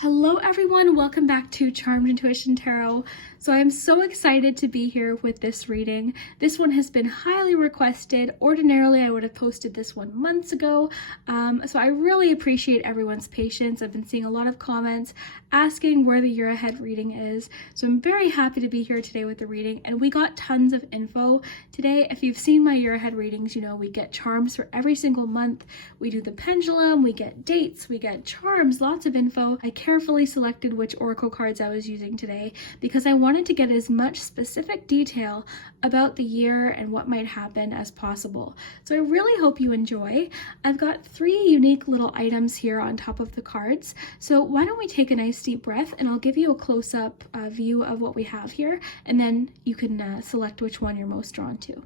Hello everyone, welcome back to Charmed Intuition Tarot. So I'm so excited to be here with this reading. This one has been highly requested. Ordinarily I would have posted this one months ago, so I really appreciate everyone's patience. I've been seeing a lot of comments asking where the year ahead reading is, so I'm very happy to be here today with the reading, and we got tons of info today. If you've seen my year ahead readings, you know we get charms for every single month. We do the pendulum, we get dates, we get charms, lots of info. I carefully selected which oracle cards I was using today because I wanted to get as much specific detail about the year and what might happen as possible. So I really hope you enjoy. I've got 3 unique little items here on top of the cards. So why don't we take a nice deep breath and I'll give you a close-up view of what we have here, and then you can select which one you're most drawn to.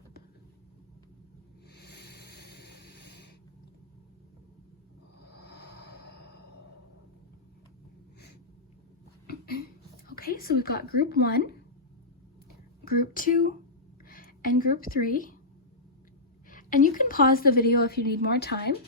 Okay, so we've got group 1, group 2, and group 3. And you can pause the video if you need more time.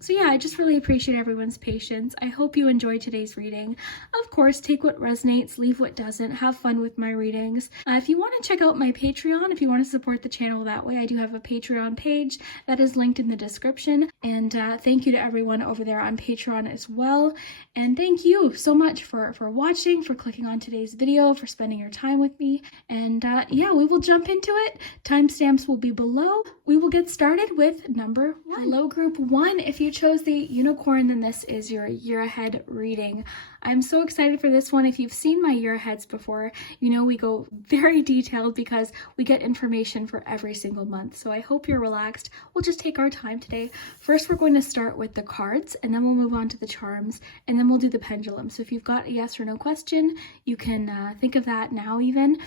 So yeah, I just really appreciate everyone's patience. I hope you enjoyed today's reading. Of course, take what resonates, leave what doesn't. Have fun with my readings. If you want to check out my Patreon, if you want to support the channel that way, I do have a Patreon page that is linked in the description. And thank you to everyone over there on Patreon as well. And thank you so much for watching, for clicking on today's video, for spending your time with me. And yeah, we will jump into it. Timestamps will be below. We will get started with number 1. Hello, group 1. If you chose the unicorn, then this is your year ahead reading. I'm so excited for this one. If you've seen my year aheads before, you know we go very detailed because we get information for every single month. So I hope you're relaxed. We'll just take our time today. First, we're going to start with the cards, and then we'll move on to the charms, and then we'll do the pendulum. So if you've got a yes or no question, you can think of that now even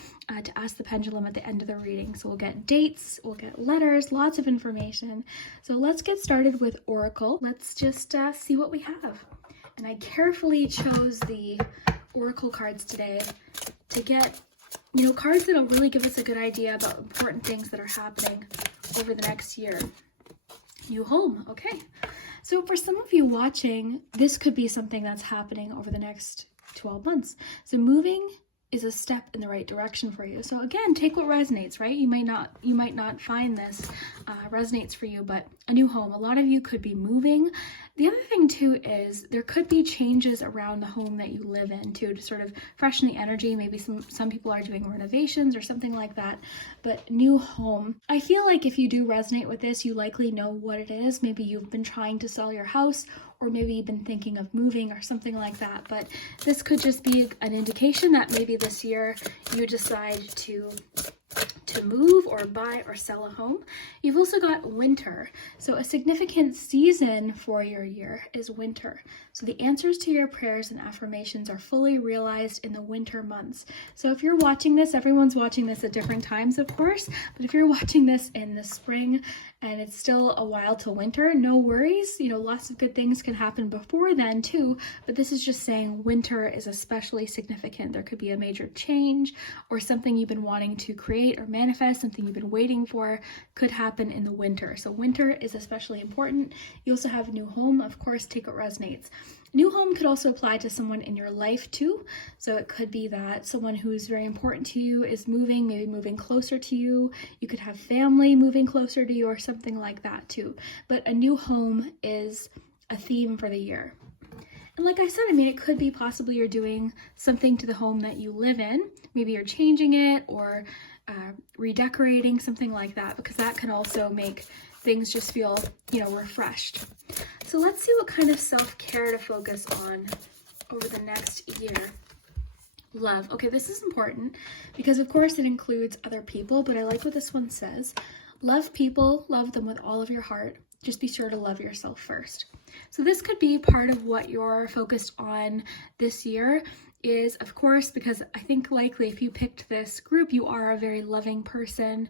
to ask the pendulum at the end of the reading. So we'll get dates, we'll get letters, lots of information. So let's get started with Oracle. Let's just see what we have. And I carefully chose the Oracle cards today to get, you know, cards that'll really give us a good idea about important things that are happening over the next year. New home, okay. So for some of you watching, this could be something that's happening over the next 12 months. So moving is a step in the right direction for you. So again, take what resonates, right? You might not find this resonates for you, but a new home. A lot of you could be moving. The other thing too is there could be changes around the home that you live in too, to sort of freshen the energy. Maybe some people are doing renovations or something like that, but new home. I feel like if you do resonate with this, you likely know what it is. Maybe you've been trying to sell your house, or maybe you've been thinking of moving or something like that. But this could just be an indication that maybe this year you decide to move or buy or sell a home. You've also got winter. So a significant season for your year is winter. So the answers to your prayers and affirmations are fully realized in the winter months. So if you're watching this, everyone's watching this at different times, of course, but if you're watching this in the spring and it's still a while till winter, no worries. You know, lots of good things can happen before then too, but this is just saying winter is especially significant. There could be a major change or something you've been wanting to create or manifest, something you've been waiting for could happen in the winter. So winter is especially important. You also have a new home, of course, take what resonates. New home could also apply to someone in your life too. So it could be that someone who's very important to you is moving, maybe moving closer to you. You could have family moving closer to you or something like that too. But a new home is a theme for the year. And like I said, I mean, it could be possibly you're doing something to the home that you live in. Maybe you're changing it or redecorating, something like that, because that can also make things just feel, you know, refreshed. So let's see what kind of self-care to focus on over the next year. Love. Okay, this is important because of course it includes other people, but I like what this one says. Love people, love them with all of your heart. Just be sure to love yourself first. So this could be part of what you're focused on this year is, of course, because I think likely if you picked this group, you are a very loving person.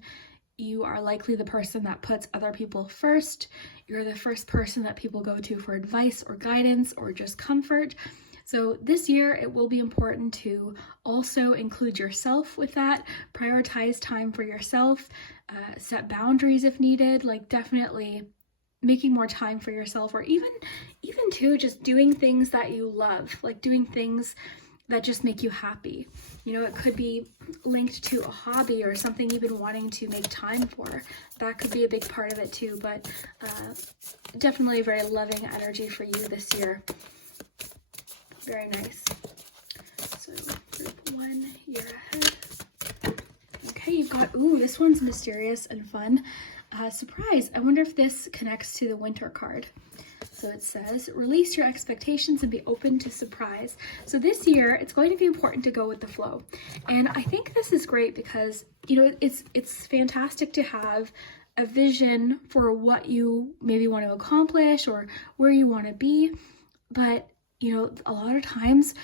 You are likely the person that puts other people first. You're the first person that people go to for advice or guidance or just comfort. So this year, it will be important to also include yourself with that. Prioritize time for yourself, set boundaries if needed, like definitely making more time for yourself, or even too just doing things that you love, like doing things that just make you happy. You know, it could be linked to a hobby or something you've been wanting to make time for. That could be a big part of it too, but definitely a very loving energy for you this year. Very nice. So group 1, year ahead. Okay, you've got, ooh, this one's mysterious and fun. Surprise. I wonder if this connects to the winter card. So it says, release your expectations and be open to surprise. So this year, it's going to be important to go with the flow. And I think this is great because, you know, it's fantastic to have a vision for what you maybe want to accomplish or where you want to be. But, you know, a lot of times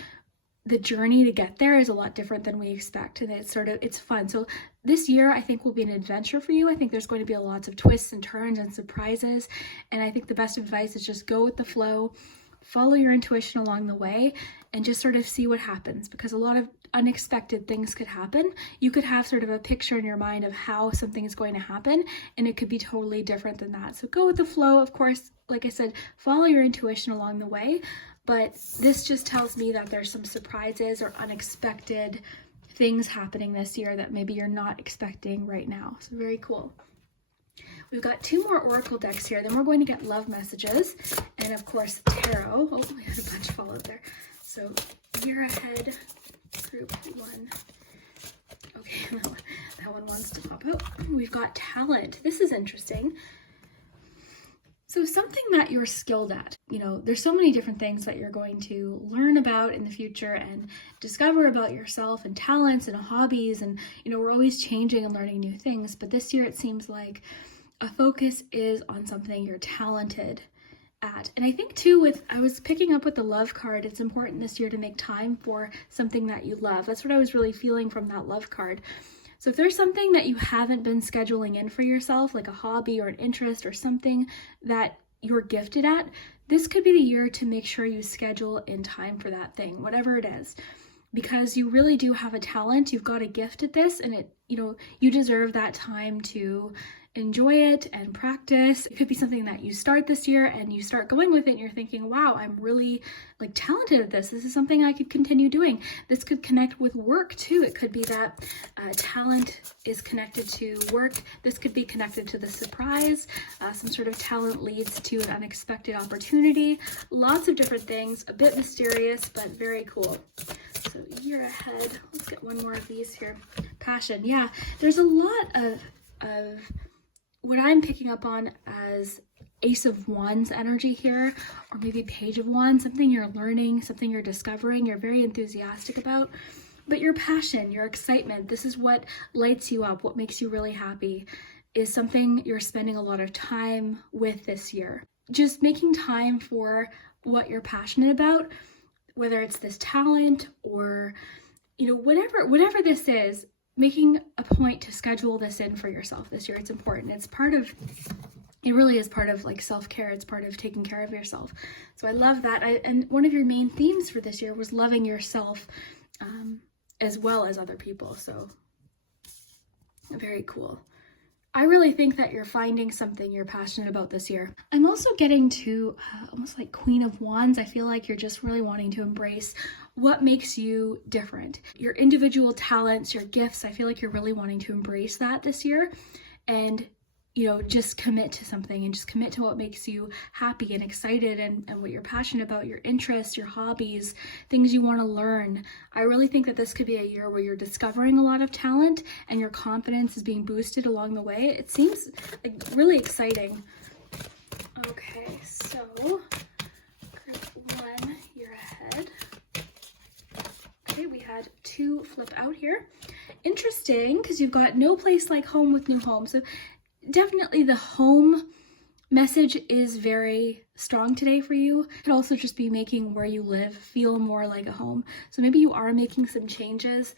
the journey to get there is a lot different than we expect, and it's fun. So this year I think will be an adventure for you. I think there's going to be lots of twists and turns and surprises, and I think the best advice is just go with the flow, follow your intuition along the way, and just sort of see what happens, because a lot of unexpected things could happen. You could have sort of a picture in your mind of how something is going to happen, and it could be totally different than that. So go with the flow, of course. Like I said, follow your intuition along the way. But this just tells me that there's some surprises or unexpected things happening this year that maybe you're not expecting right now. So very cool. We've got 2 more oracle decks here. Then we're going to get love messages and, of course, tarot. Oh, we had a bunch fall out there. So year ahead, group 1. Okay, that one wants to pop out. We've got talent. This is interesting. So something that you're skilled at, you know, there's so many different things that you're going to learn about in the future and discover about yourself, and talents and hobbies. And, you know, we're always changing and learning new things. But this year it seems like a focus is on something you're talented at. And I think too, I was picking up with the love card, it's important this year to make time for something that you love. That's what I was really feeling from that love card. So if there's something that you haven't been scheduling in for yourself, like a hobby or an interest or something that you're gifted at, this could be the year to make sure you schedule in time for that thing, whatever it is, because you really do have a talent. You've got a gift at this, and you deserve that time to enjoy it and practice. It could be something that you start this year and you start going with it and you're thinking, wow, I'm really talented at this. This is something I could continue doing. This could connect with work too. It could be that talent is connected to work. This could be connected to the surprise. Some sort of talent leads to an unexpected opportunity. Lots of different things, a bit mysterious, but very cool. So year ahead, let's get one more of these here. Passion. Yeah, there's a lot of what I'm picking up on as Ace of Wands energy here, or maybe Page of Wands, something you're learning, something you're discovering, you're very enthusiastic about. But your passion, your excitement, this is what lights you up, what makes you really happy, is something you're spending a lot of time with this year. Just making time for what you're passionate about, whether it's this talent or, whatever this is, making a point to schedule this in for yourself this year. It's important. It really is part of self-care. It's part of taking care of yourself. So I love that. And one of your main themes for this year was loving yourself as well as other people. So very cool. I really think that you're finding something you're passionate about this year. I'm also getting to almost like Queen of Wands. I feel like you're just really wanting to embrace what makes you different. Your individual talents, your gifts, I feel like you're really wanting to embrace that this year and, just commit to something and just commit to what makes you happy and excited and what you're passionate about, your interests, your hobbies, things you want to learn. I really think that this could be a year where you're discovering a lot of talent and your confidence is being boosted along the way. It seems really exciting. Okay, so group 1, year ahead. Okay, we had 2 flip out here. Interesting, because you've got no place like home with new home. So definitely the home message is very strong today for you. It could also just be making where you live feel more like a home. So maybe you are making some changes.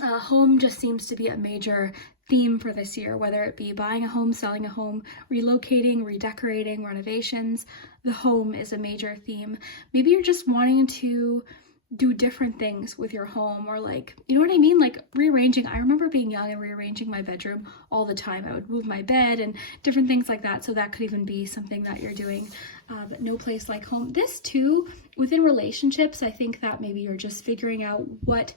Home just seems to be a major theme for this year, whether it be buying a home, selling a home, relocating, redecorating, renovations. The home is a major theme. Maybe you're just wanting to do different things with your home, or like, you know what I mean? Like rearranging. I remember being young and rearranging my bedroom all the time. I would move my bed and different things like that. So that could even be something that you're doing, but no place like home. This too, within relationships, I think that maybe you're just figuring out what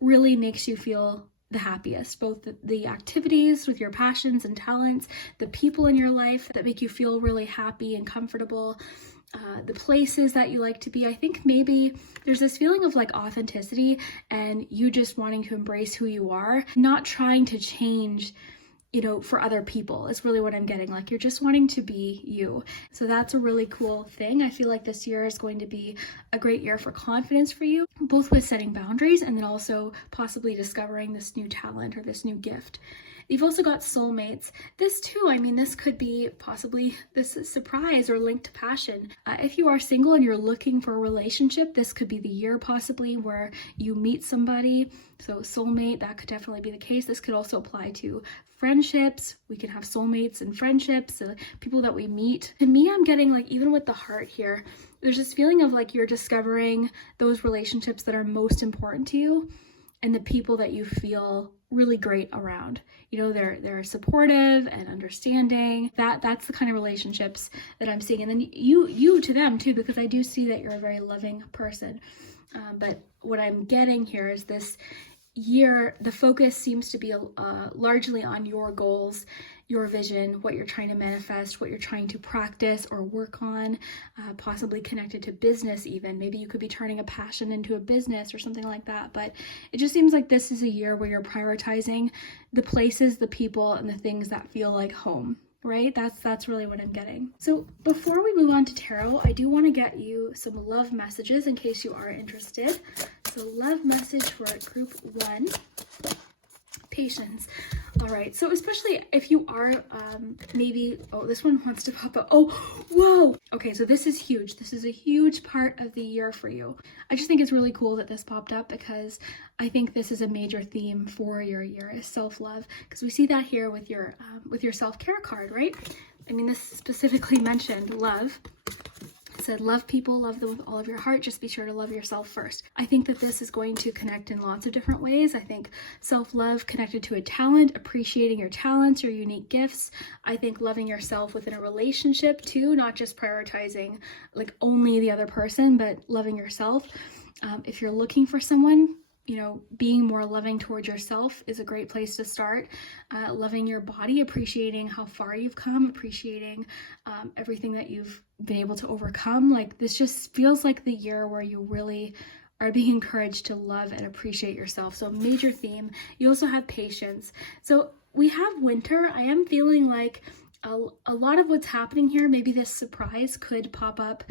really makes you feel the happiest, both the activities with your passions and talents, the people in your life that make you feel really happy and comfortable, the places that you like to be. I think maybe there's this feeling of like authenticity and you just wanting to embrace who you are, not trying to change, you know, for other people is really what I'm getting. Like you're just wanting to be you. So that's a really cool thing. I feel like this year is going to be a great year for confidence for you, both with setting boundaries and then also possibly discovering this new talent or this new gift. You've also got soulmates. This too, I mean, this could be possibly this surprise or linked to passion. If you are single and you're looking for a relationship, this could be the year possibly where you meet somebody. So soulmate, that could definitely be the case. This could also apply to friendships. We can have soulmates and friendships, people that we meet. To me, I'm getting like, even with the heart here, there's this feeling of like you're discovering those relationships that are most important to you and the people that you feel really great around. You know, they're supportive and understanding. That's the kind of relationships that I'm seeing. And then you to them too, because I do see that you're a very loving person. But what I'm getting here is this year, the focus seems to be largely on your goals, your vision, what you're trying to manifest, what you're trying to practice or work on, possibly connected to business even. Maybe you could be turning a passion into a business or something like that. But it just seems like this is a year where you're prioritizing the places, the people, and the things that feel like home. Right? That's really what I'm getting. So before we move on to tarot, I do want to get you some love messages in case you are interested. So love message for group 1, patience. All right, so especially if you are maybe, oh, this one wants to pop up. Oh, whoa. Okay, so this is huge. This is a huge part of the year for you. I just think it's really cool that this popped up because I think this is a major theme for your year is self-love, because we see that here with your self-care card, right? I mean, this specifically mentioned love. It said, love people, love them with all of your heart. Just be sure to love yourself first. I think that this is going to connect in lots of different ways. I think self-love connected to a talent, appreciating your talents, your unique gifts. I think loving yourself within a relationship too, not just prioritizing like only the other person, but loving yourself. If you're looking for someone, you know, being more loving towards yourself is a great place to start. Loving your body, appreciating how far you've come, appreciating everything that you've been able to overcome. Like this just feels like the year where you really are being encouraged to love and appreciate yourself. So major theme. You also have patience. So we have winter. I am feeling like a lot of what's happening here, maybe this surprise could pop up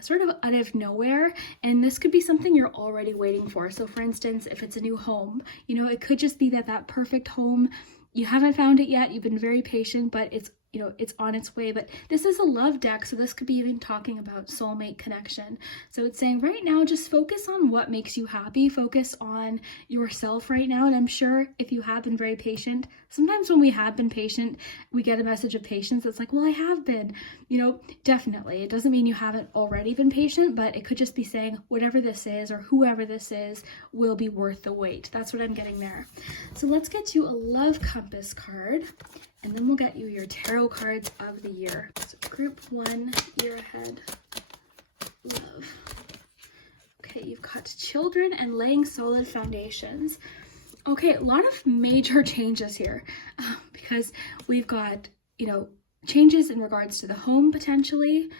sort of out of nowhere, and this could be something you're already waiting for. So for instance, if it's a new home, you know, it could just be that perfect home, you haven't found it yet, you've been very patient, but it's, you know, it's on its way. But this is a love deck, so this could be even talking about soulmate connection. So it's saying right now, just focus on what makes you happy, focus on yourself right now. And I'm sure if you have been very patient, sometimes when we have been patient, we get a message of patience. It's like, well, I have been, you know, definitely. It doesn't mean you haven't already been patient, but it could just be saying whatever this is or whoever this is will be worth the wait. That's what I'm getting there. So let's get you a love compass card, and then we'll get you your tarot cards of the year. So group 1, year ahead, love. Okay, you've got children and laying solid foundations. Okay, a lot of major changes here because we've got, you know, changes in regards to the home potentially.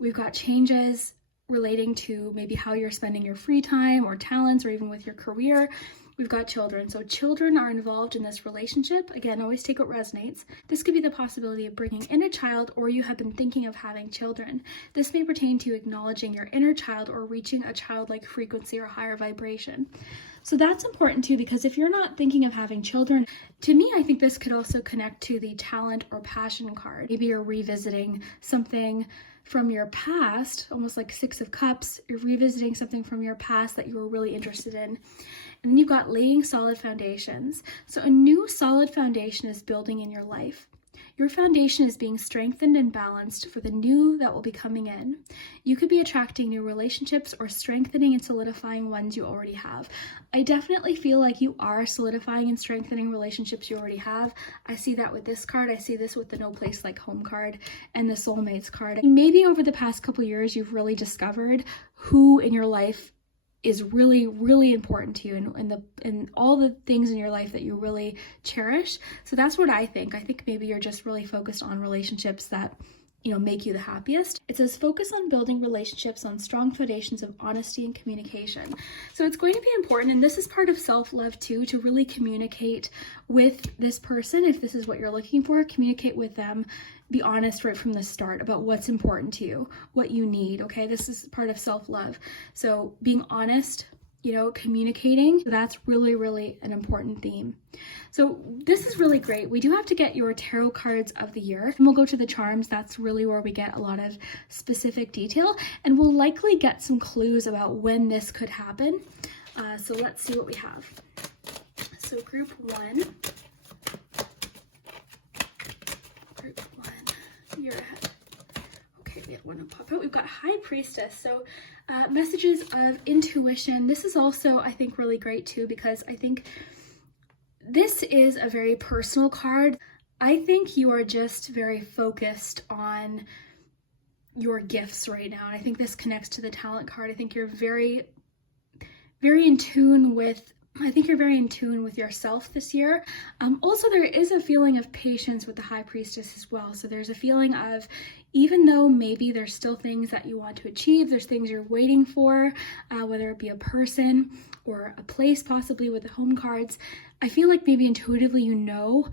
We've got changes relating to maybe how you're spending your free time or talents or even with your career. We've got children. So children are involved in this relationship. Again, always take what resonates. This could be the possibility of bringing in a child, or you have been thinking of having children. This may pertain to acknowledging your inner child or reaching a childlike frequency or higher vibration. So that's important too, because if you're not thinking of having children, to me, I think this could also connect to the talent or passion card. Maybe you're revisiting something from your past, almost like 6 of Cups. You're revisiting something from your past that you were really interested in. And then you've got laying solid foundations. So a new solid foundation is building in your life. Your foundation is being strengthened and balanced for the new that will be coming in. You could be attracting new relationships or strengthening and solidifying ones you already have. I definitely feel like you are solidifying and strengthening relationships you already have. I see that with this card. I see this with the No Place Like Home card and the Soulmates card. Maybe over the past couple years, you've really discovered who in your life is really, really important to you, and all the things in your life that you really cherish. So that's what I think. I think maybe you're just really focused on relationships that, you know, make you the happiest. It says focus on building relationships on strong foundations of honesty and communication. So it's going to be important, and this is part of self-love too, to really communicate with this person. If this is what you're looking for, communicate with them. Be honest right from the start about what's important to you, what you need, okay? This is part of self-love. So being honest, you know, communicating, that's really, really an important theme. So this is really great. We do have to get your tarot cards of the year, and we'll go to the charms. That's really where we get a lot of specific detail, and we'll likely get some clues about when this could happen. So let's see what we have. So group one, year ahead. Okay, we have one to pop out. We've got High Priestess. So messages of intuition. This is also, I think, really great too, because I think this is a very personal card. I think you are just very focused on your gifts right now. And I think this connects to the talent card. I think you're very, very in tune with yourself this year. Also, there is a feeling of patience with the High Priestess as well. So there's a feeling of, even though maybe there's still things that you want to achieve, there's things you're waiting for, whether it be a person or a place, possibly with the home cards, I feel like maybe intuitively you know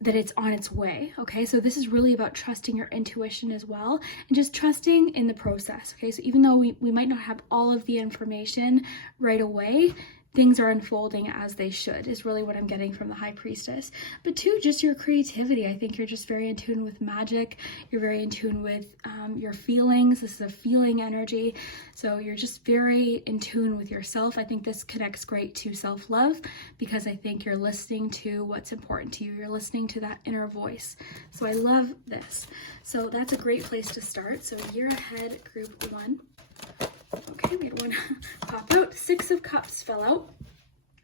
that it's on its way, okay? So this is really about trusting your intuition as well, and just trusting in the process, okay? So even though we might not have all of the information right away, things are unfolding as they should, is really what I'm getting from the High Priestess. But two, just your creativity. I think you're just very in tune with magic. You're very in tune with your feelings. This is a feeling energy. So you're just very in tune with yourself. I think this connects great to self-love, because I think you're listening to what's important to you. You're listening to that inner voice. So I love this. So that's a great place to start. So year ahead, group one. Okay, we had one pop out. Six of Cups fell out.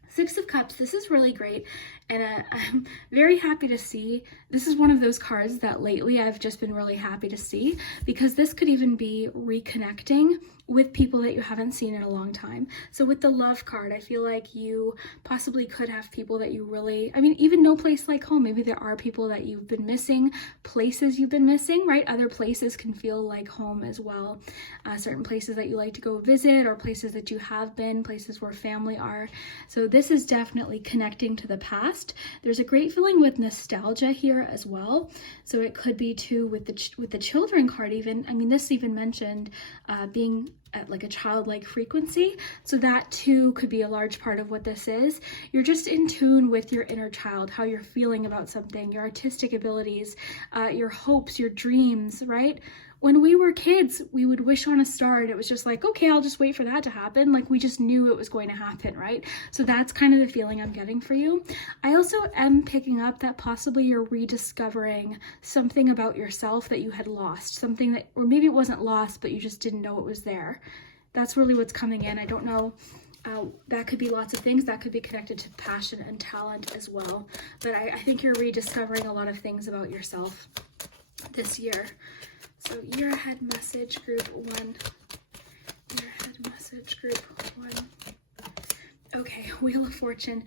Six of Cups, this is really great, and I'm very happy to see. This is one of those cards that lately I've just been really happy to see, because this could even be reconnecting with people that you haven't seen in a long time. So with the Love card, I feel like you possibly could have people that you really, even No Place Like Home, maybe there are people that you've been missing, places you've been missing, right? Other places can feel like home as well. Certain places that you like to go visit, or places that you have been, places where family are. So this is definitely connecting to the past. There's a great feeling with nostalgia here as well. So it could be too with the children card even. This even mentioned being at like a childlike frequency. So that too could be a large part of what this is. You're just in tune with your inner child, how you're feeling about something, your artistic abilities, your hopes, your dreams, right? When we were kids, we would wish on a star, and it was just like, okay, I'll just wait for that to happen. Like, we just knew it was going to happen, right? So that's kind of the feeling I'm getting for you. I also am picking up that possibly you're rediscovering something about yourself that you had lost, something that, or maybe it wasn't lost, but you just didn't know it was there. That's really what's coming in. I don't know. That could be lots of things. That could be connected to passion and talent as well. But I think you're rediscovering a lot of things about yourself this year. So year ahead message group one. Year ahead message group one. Okay, Wheel of Fortune.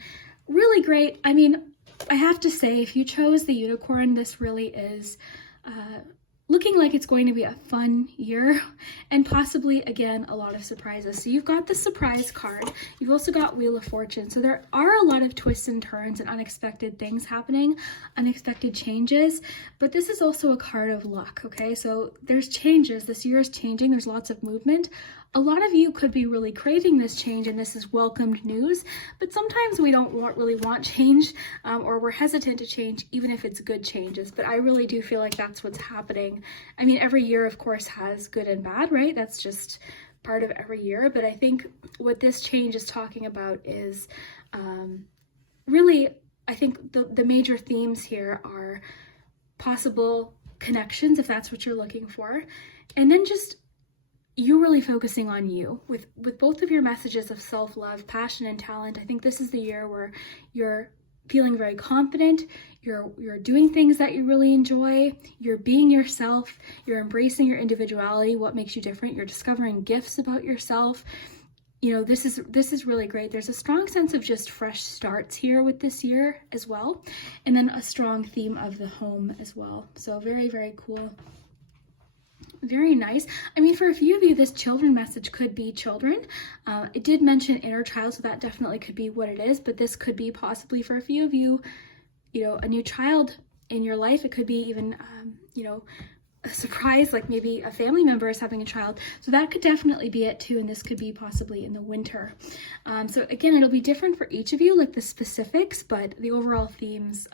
Really great. I have to say, if you chose the unicorn, this really is looking like it's going to be a fun year, and possibly, again, a lot of surprises. So you've got the surprise card. You've also got Wheel of Fortune. So there are a lot of twists and turns and unexpected things happening, unexpected changes, but this is also a card of luck, okay? So there's changes. This year is changing. There's lots of movement. A lot of you could be really craving this change, and this is welcomed news, but sometimes we don't really want change, or we're hesitant to change, even if it's good changes. But I really do feel like that's what's happening. Every year, of course, has good and bad, right? That's just part of every year. But I think what this change is talking about is really, I think the major themes here are possible connections if that's what you're looking for. And then just you really focusing on you with both of your messages of self-love, passion, and talent. I think this is the year where you're feeling very confident, you're doing things that you really enjoy, you're being yourself, you're embracing your individuality, what makes you different, you're discovering gifts about yourself. You know, this is really great. There's a strong sense of just fresh starts here with this year as well. And then a strong theme of the home as well. So very, very cool. Very nice. I mean, for a few of you, this children message could be children. It did mention inner child, so that definitely could be what it is, but this could be possibly for a few of you, you know, a new child in your life. It could be even, you know, a surprise, like maybe a family member is having a child. So that could definitely be it too, and this could be possibly in the winter. So again, it'll be different for each of you, like the specifics, but the overall themes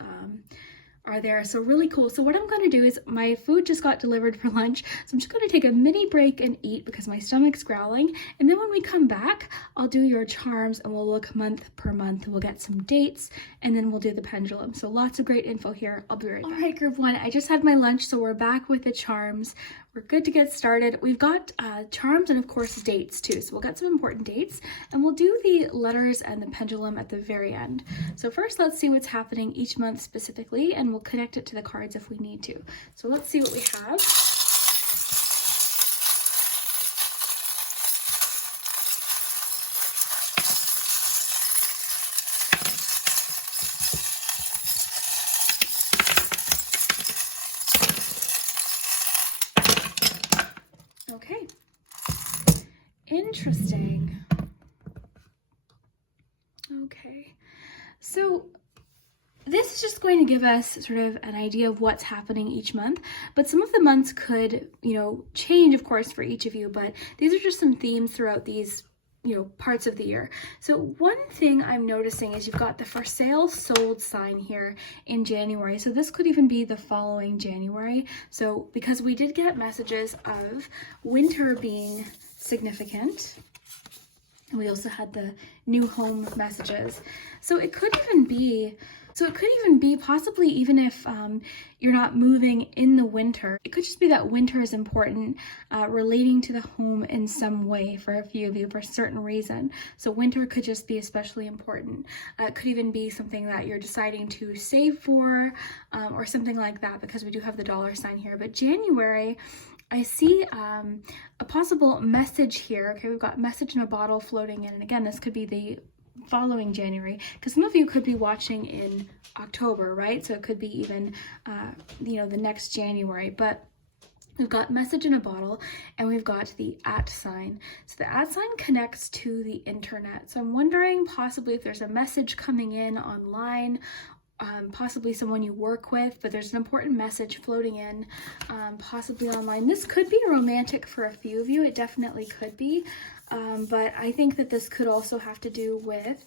are there. So really cool. So what I'm going to do is, my food just got delivered for lunch, so I'm just going to take a mini break and eat because my stomach's growling. And then when we come back, I'll do your charms and we'll look month per month. We'll get some dates and then we'll do the pendulum. So lots of great info here. I'll be right back. All right, group one, I just had my lunch, so we're back with the charms. We're good to get started. We've got charms and of course dates too. So we'll get some important dates and we'll do the letters and the pendulum at the very end. So first, let's see what's happening each month specifically, and we'll connect it to the cards if we need to. So let's see what we have. Okay, interesting. Okay, so this is just going to give us sort of an idea of what's happening each month, but some of the months could, you know, change, of course, for each of you, but these are just some themes throughout these, you know, parts of the year. So one thing I'm noticing is you've got the for sale sold sign here in January. So this could even be the following January. So because we did get messages of winter being significant, and we also had the new home messages. So it could even be possibly, even if you're not moving in the winter, it could just be that winter is important, relating to the home in some way for a few of you for a certain reason. So winter could just be especially important. It could even be something that you're deciding to save for, or something like that, because we do have the dollar sign here. But January, I see a possible message here. Okay, we've got message in a bottle floating in. And again, this could be the following January, because some of you could be watching in October, right? So it could be even, you know, the next January. But we've got message in a bottle and we've got the @ sign. So the @ sign connects to the internet. So I'm wondering possibly if there's a message coming in online, possibly someone you work with, but there's an important message floating in, possibly online. This could be romantic for a few of you. It definitely could be. But I think that this could also have to do with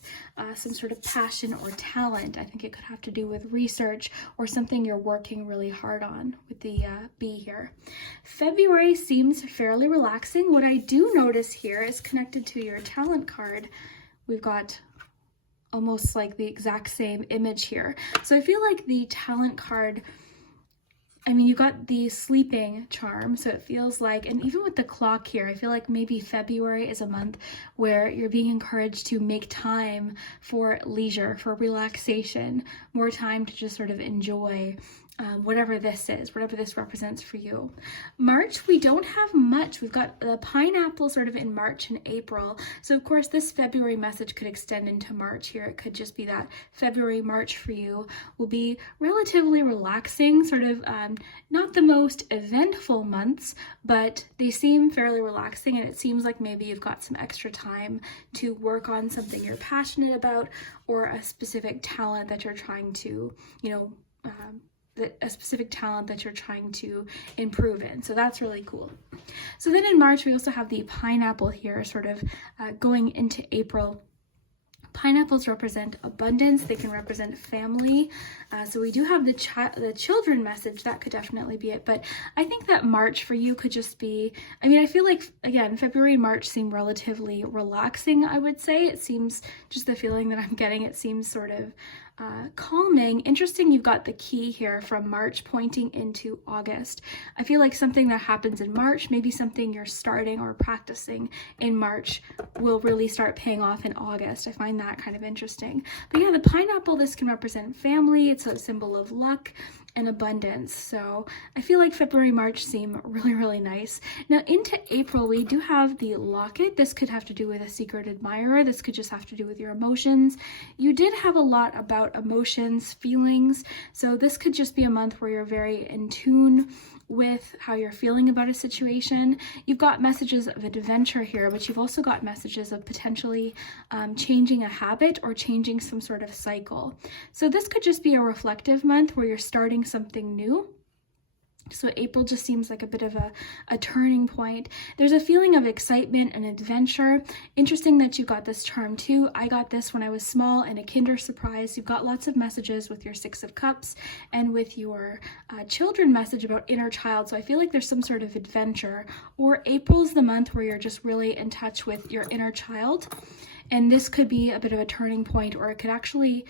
some sort of passion or talent. I think it could have to do with research or something you're working really hard on with the B here. February seems fairly relaxing. What I do notice here is connected to your talent card. We've got almost like the exact same image here. So I feel like the talent card, I mean, you got the sleeping charm, so it feels like, and even with the clock here, I feel like maybe February is a month where you're being encouraged to make time for leisure, for relaxation, more time to just sort of enjoy whatever this is, whatever this represents for you. March, we don't have much. We've got the pineapple sort of in March and April. So of course this February message could extend into March here. It could just be that February, March for you will be relatively relaxing, sort of not the most eventful months, but they seem fairly relaxing, and it seems like maybe you've got some extra time to work on something you're passionate about, or a specific talent that you're trying to, you know, a specific talent that you're trying to improve in. So that's really cool. So then in March, we also have the pineapple here, sort of going into April. Pineapples represent abundance. They can represent family. So we do have the children message. That could definitely be it. But I think that March for you could just be, I mean, I feel like, again, February and March seem relatively relaxing, I would say. It seems, just the feeling that I'm getting, it seems sort of calming. Interesting, you've got the key here from March pointing into August. I feel like something that happens in March, maybe something you're starting or practicing in March, will really start paying off in August. I find that kind of interesting. But yeah, the pineapple, this can represent family. It's a symbol of luck and abundance. So I feel like February, March seem really, really nice. Now into April, we do have the locket. This could have to do with a secret admirer. This could just have to do with your emotions. You did have a lot about emotions, feelings. So this could just be a month where you're very in tune with how you're feeling about a situation. You've got messages of adventure here, but you've also got messages of potentially changing a habit or changing some sort of cycle. So this could just be a reflective month where you're starting something new. So April just seems like a bit of a turning point. There's a feeling of excitement and adventure. Interesting that you got this charm too. I got this when I was small in a Kinder Surprise. You've got lots of messages with your Six of Cups and with your children message about inner child. So I feel like there's some sort of adventure. Or April's the month where you're just really in touch with your inner child. And this could be a bit of a turning point, or it could actually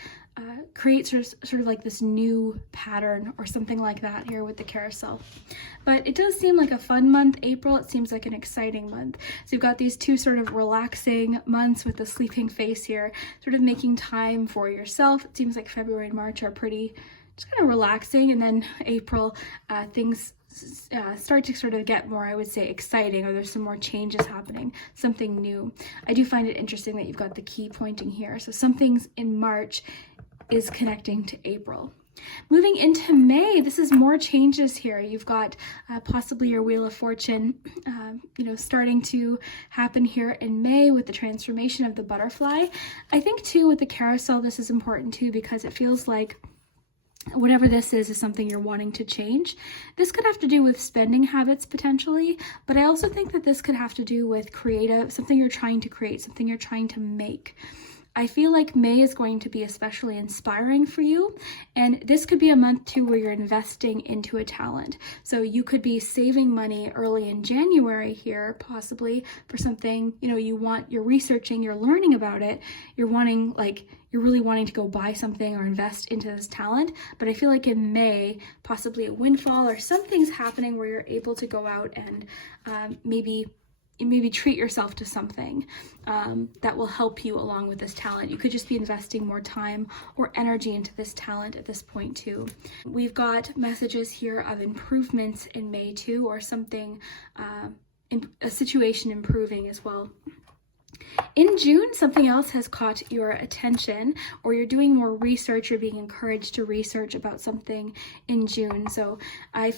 create sort of like this new pattern or something like that here with the carousel. But it does seem like a fun month, April. It seems like an exciting month. So you've got these two sort of relaxing months with the sleeping face here, sort of making time for yourself. It seems like February and March are pretty just kind of relaxing, and then April, things start to sort of get more, I would say, exciting, or there's some more changes happening, something new. I do find it interesting that you've got the key pointing here. So something's in March is connecting to April. Moving into May, this is more changes here. You've got possibly your Wheel of Fortune, starting to happen here in May with the transformation of the butterfly. I think too with the carousel, this is important too, because it feels like whatever this is something you're wanting to change. This could have to do with spending habits potentially, but I also think that this could have to do with creative, something you're trying to create, something you're trying to make. I feel like May is going to be especially inspiring for you, and this could be a month too where you're investing into a talent. So you could be saving money early in January here, possibly for something, you're researching, you're learning about it, you're really wanting to go buy something or invest into this talent. But I feel like in May, possibly a windfall or something's happening where you're able to go out and maybe treat yourself to something that will help you along with this talent. You could just be investing more time or energy into this talent at this point too. We've got messages here of improvements in May too, or something, a situation improving as well. In June, something else has caught your attention, or you're doing more research, you're being encouraged to research about something in June. So I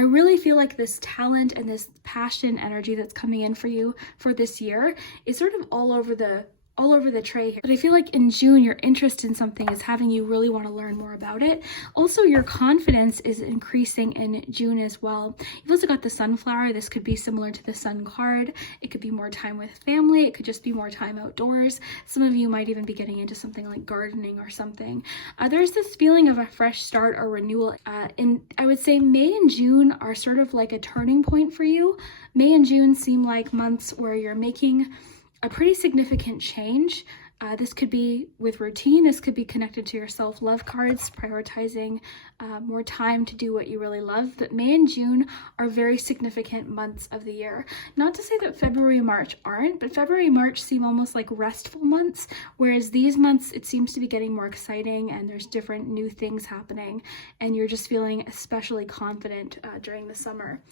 really feel like this talent and this passion energy that's coming in for you for this year is sort of all over the tray here. But I feel like in June, your interest in something is having you really want to learn more about it. Also, your confidence is increasing in June as well. You've also got the sunflower. This could be similar to the sun card. It could be more time with family. It could just be more time outdoors. Some of you might even be getting into something like gardening or something. There's this feeling of a fresh start or renewal. And I would say May and June are sort of like a turning point for you. May and June seem like months where you're making a pretty significant change. This could be with routine. This could be connected to your self-love cards, prioritizing more time to do what you really love. But May and June are very significant months of the year. Not to say that February and March aren't, but February and March seem almost like restful months, whereas these months, it seems to be getting more exciting and there's different new things happening, and you're just feeling especially confident during the summer.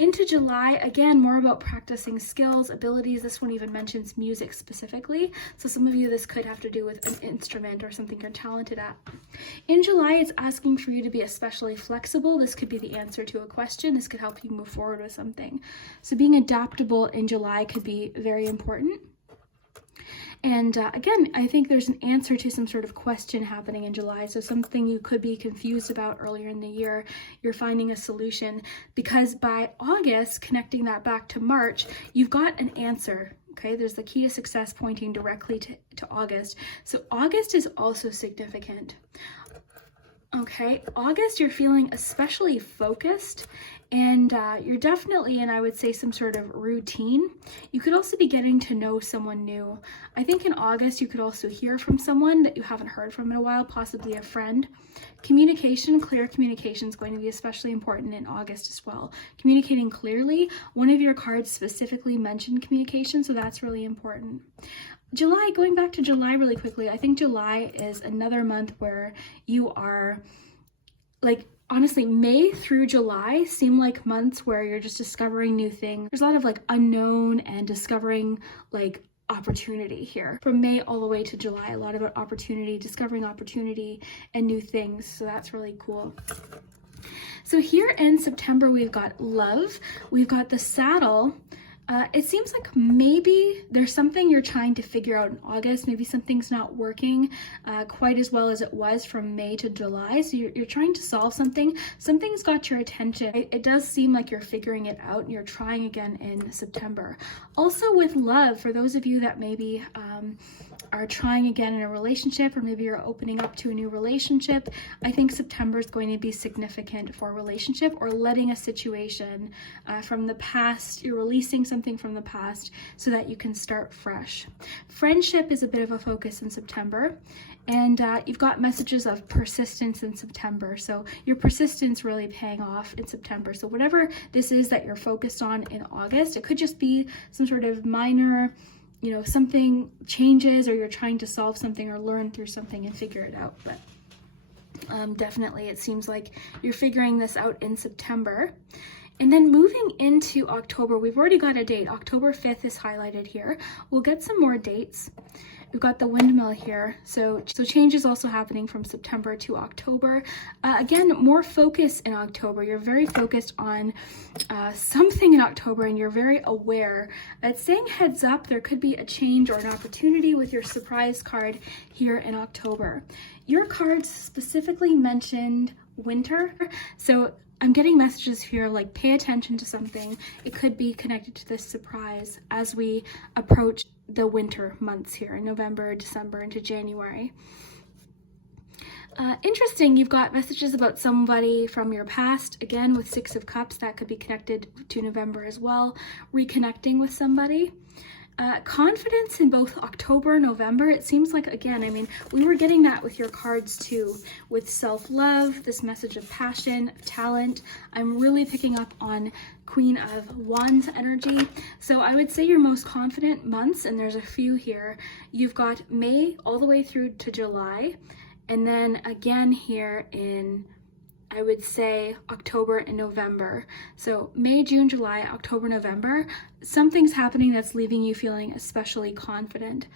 Into July, again, more about practicing skills, abilities. This one even mentions music specifically. So some of you, this could have to do with an instrument or something you're talented at. In July, it's asking for you to be especially flexible. This could be the answer to a question. This could help you move forward with something. So being adaptable in July could be very important. And again, I think there's an answer to some sort of question happening in July. So something you could be confused about earlier in the year, you're finding a solution, because by August, connecting that back to March, you've got an answer. Okay, there's the key to success pointing directly to August. So August is also significant. Okay, August, you're feeling especially focused, and you're definitely in, I would say, some sort of routine. You could also be getting to know someone new. I think in August, you could also hear from someone that you haven't heard from in a while, possibly a friend. Communication, clear communication is going to be especially important in August as well. Communicating clearly, one of your cards specifically mentioned communication, so that's really important. July, going back to July really quickly, I think July is another month where you are, like, honestly, May through July seem like months where you're just discovering new things. There's a lot of like unknown and discovering like opportunity here. From May all the way to July, a lot about opportunity, discovering opportunity and new things. So that's really cool. So here in September, we've got love, we've got the Saddle. It seems like maybe there's something you're trying to figure out in August. Maybe something's not working quite as well as it was from May to July. So you're trying to solve something. Something's got your attention. It does seem like you're figuring it out and you're trying again in September. Also with love, for those of you that maybe are trying again in a relationship, or maybe you're opening up to a new relationship, I think September is going to be significant for a relationship, or letting a situation from the past. You're releasing something from the past so that you can start fresh. Friendship is a bit of a focus in September, and you've got messages of persistence in September. So your persistence really paying off in September. So whatever this is that you're focused on in August, it could just be some sort of minor, you know, something changes, or you're trying to solve something or learn through something and figure it out. But definitely it seems like you're figuring this out in September. And then moving into October, we've already got a date. October 5th is highlighted here. We'll get some more dates. We've got the windmill here. So change is also happening from September to October. Again, more focus in October. You're very focused on something in October, and you're very aware. It's saying heads up, there could be a change or an opportunity with your surprise card here in October. Your cards specifically mentioned winter. So I'm getting messages here like pay attention to something. It could be connected to this surprise as we approach the winter months here, November, December, into January. Interesting, you've got messages about somebody from your past. Again, with Six of Cups, that could be connected to November as well. Reconnecting with somebody. Confidence in both October and November. It seems like, again, I mean, we were getting that with your cards too, with self-love, this message of passion, of talent. I'm really picking up on Queen of Wands energy. So I would say your most confident months, and there's a few here. You've got May all the way through to July, and then again here in, I would say, October and November. So May, June, July, October, November, something's happening that's leaving you feeling especially confident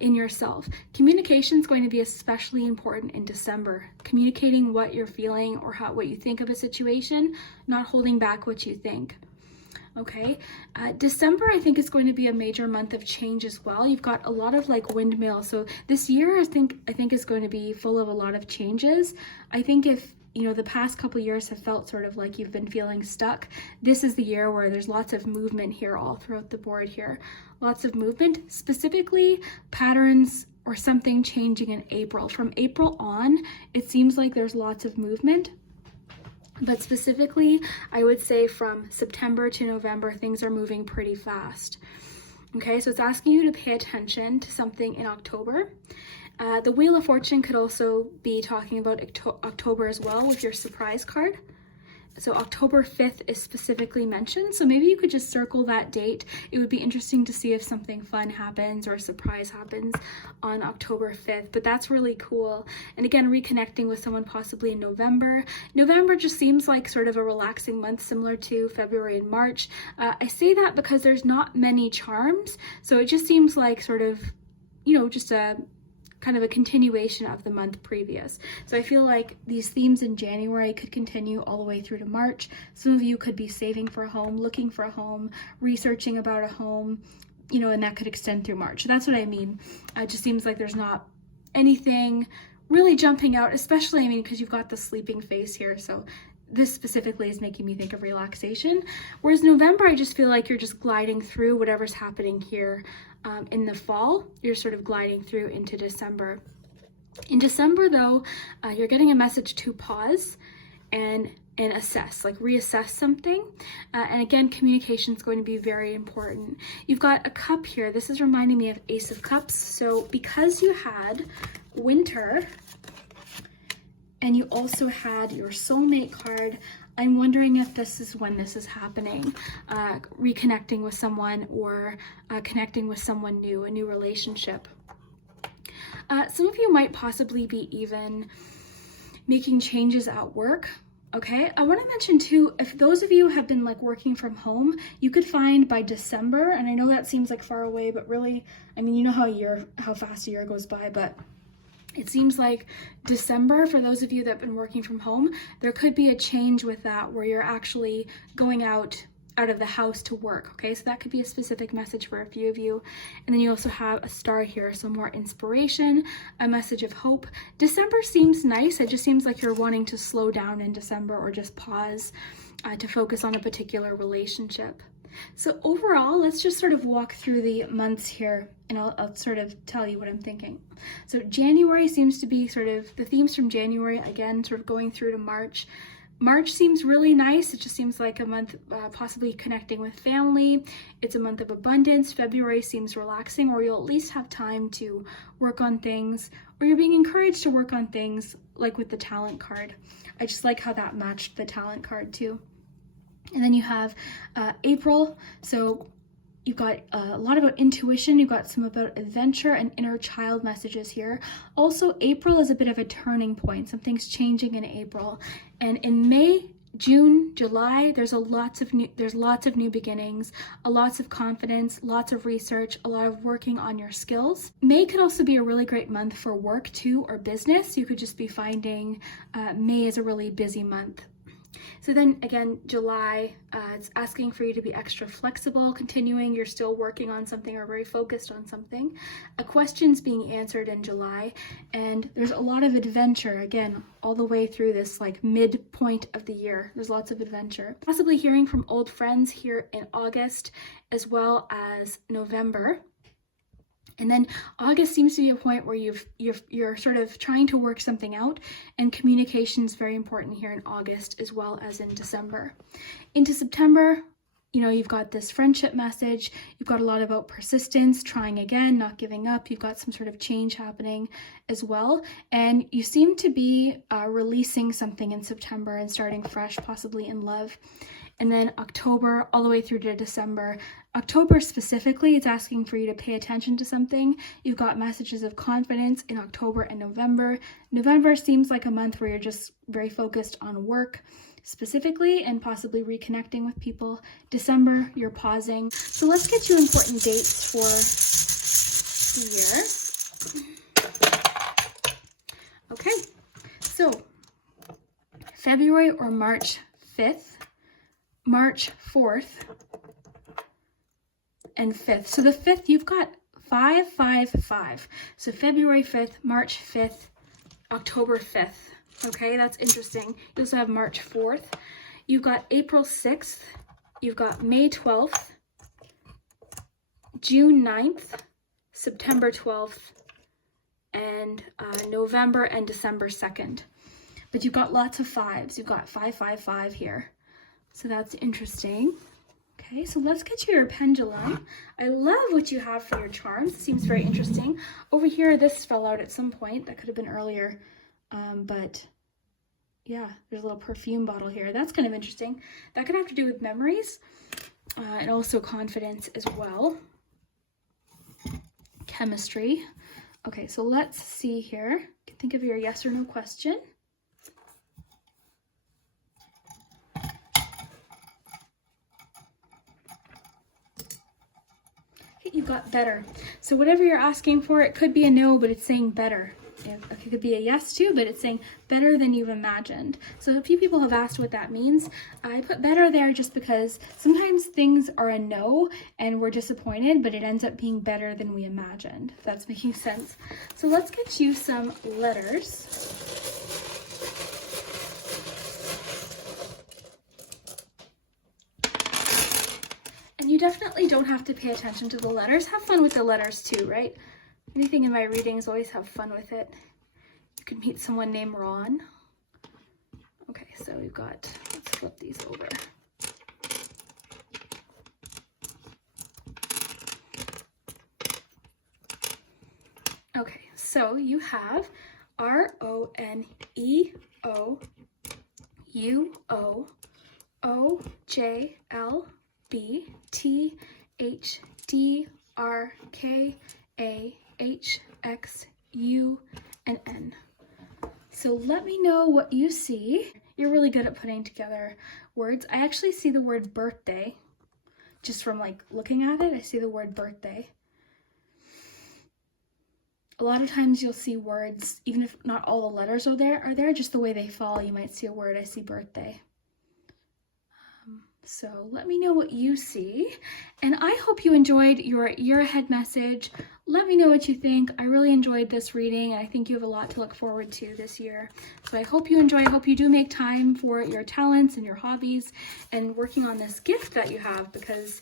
in yourself. Communication is going to be especially important in December. Communicating what you're feeling or what you think of a situation, not holding back what you think. Okay, December I think is going to be a major month of change as well. You've got a lot of like windmill. So this year I think is going to be full of a lot of changes. I think if you know, the past couple years have felt sort of like you've been feeling stuck, this is the year where there's lots of movement here all throughout the board here. Lots of movement, specifically patterns or something changing in April. From April on, it seems like there's lots of movement. But specifically, I would say from September to November, things are moving pretty fast. Okay, so it's asking you to pay attention to something in October. The Wheel of Fortune could also be talking about October as well with your surprise card. So October 5th is specifically mentioned. So maybe you could just circle that date. It would be interesting to see if something fun happens or a surprise happens on October 5th, but that's really cool. And again, reconnecting with someone possibly in November. November just seems like sort of a relaxing month, similar to February and March. I say that because there's not many charms. So it just seems like sort of, you know, just a kind of a continuation of the month previous. So I feel like these themes in January could continue all the way through to March. Some of you could be saving for a home, looking for a home, researching about a home, you know, and that could extend through March. So that's what I mean. It just seems like there's not anything really jumping out, especially, I mean, because you've got the sleeping face here. So this specifically is making me think of relaxation. Whereas November, I just feel like you're just gliding through whatever's happening here in the fall. You're sort of gliding through into December. In December, though, you're getting a message to pause and assess, like reassess something. And again, communication is going to be very important. You've got a cup here. This is reminding me of Ace of Cups. So because you had winter and you also had your soulmate card, I'm wondering if this is when this is happening, reconnecting with someone or connecting with someone new, a new relationship. Some of you might possibly be even making changes at work. Okay, I want to mention too, if those of you have been like working from home, you could find by December, and I know that seems like far away, but really, I mean, you know how fast a year goes by, but it seems like December, for those of you that have been working from home, there could be a change with that where you're actually going out of the house to work. Okay, so that could be a specific message for a few of you. And then you also have a star here, so more inspiration, a message of hope. December seems nice. It just seems like you're wanting to slow down in December or just pause to focus on a particular relationship. So overall, let's just sort of walk through the months here, and I'll sort of tell you what I'm thinking. So January seems to be sort of the themes from January, again, sort of going through to March. March seems really nice. It just seems like a month possibly connecting with family. It's a month of abundance. February seems relaxing, or you'll at least have time to work on things, or you're being encouraged to work on things, like with the talent card. I just like how that matched the talent card too. And then you have April. So you've got a lot about intuition. You've got some about adventure and inner child messages here. Also, April is a bit of a turning point. Something's changing in April. And in May, June, July, there's lots of new beginnings, lots of confidence, lots of research, a lot of working on your skills. May could also be a really great month for work too, or business. You could just be finding May is a really busy month. So then again, July, it's asking for you to be extra flexible, continuing, you're still working on something or very focused on something. A question's being answered in July, and there's a lot of adventure, again, all the way through this like midpoint of the year. There's lots of adventure. Possibly hearing from old friends here in August, as well as November. And then August seems to be a point where you're sort of trying to work something out, and communication is very important here in August as well as in December. Into September, you know, you've got this friendship message. You've got a lot about persistence, trying again, not giving up. You've got some sort of change happening as well. And you seem to be releasing something in September and starting fresh, possibly in love. And then October all the way through to December. October specifically, it's asking for you to pay attention to something. You've got messages of confidence in October and November. November seems like a month where you're just very focused on work specifically and possibly reconnecting with people. December, you're pausing. So let's get you important dates for the year. Okay, so February or March 5th, March 4th, and 5th. So the 5th, you've got 5, 5, 5. So February 5th, March 5th, October 5th. Okay, that's interesting. You also have March 4th. You've got April 6th. You've got May 12th, June 9th, September 12th, and November and December 2nd. But you've got lots of 5s. You've got 5, 5, 5 here. So that's interesting. Okay, so let's get you your pendulum. I love what you have for your charms. It seems very interesting. Over here, this fell out at some point. That could have been earlier. But yeah, there's a little perfume bottle here. That's kind of interesting. That could have to do with memories and also confidence as well. Chemistry. Okay, so let's see here. Think of your yes or no question. You got better. So whatever you're asking for, it could be a no, but it's saying better. It could be a yes too, but it's saying better than you've imagined. So a few people have asked what that means. I put better there just because sometimes things are a no and we're disappointed, but it ends up being better than we imagined, if that's making sense. So let's get you some letters. And you definitely don't have to pay attention to the letters. Have fun with the letters too, right? Anything in my readings, always have fun with it. You could meet someone named Ron. Okay, so we've got, let's flip these over. Okay, so you have RONEOUJLBTHDRKAHXU and N. So let me know what you see. You're really good at putting together words. I actually see the word birthday. Just from like looking at it, I see the word birthday. A lot of times you'll see words, even if not all the letters are there, just the way they fall. You might see a word, I see birthday. So let me know what you see. And I hope you enjoyed your year ahead message. Let me know what you think. I really enjoyed this reading, and I think you have a lot to look forward to this year. So I hope you enjoy. I hope you do make time for your talents and your hobbies and working on this gift that you have, because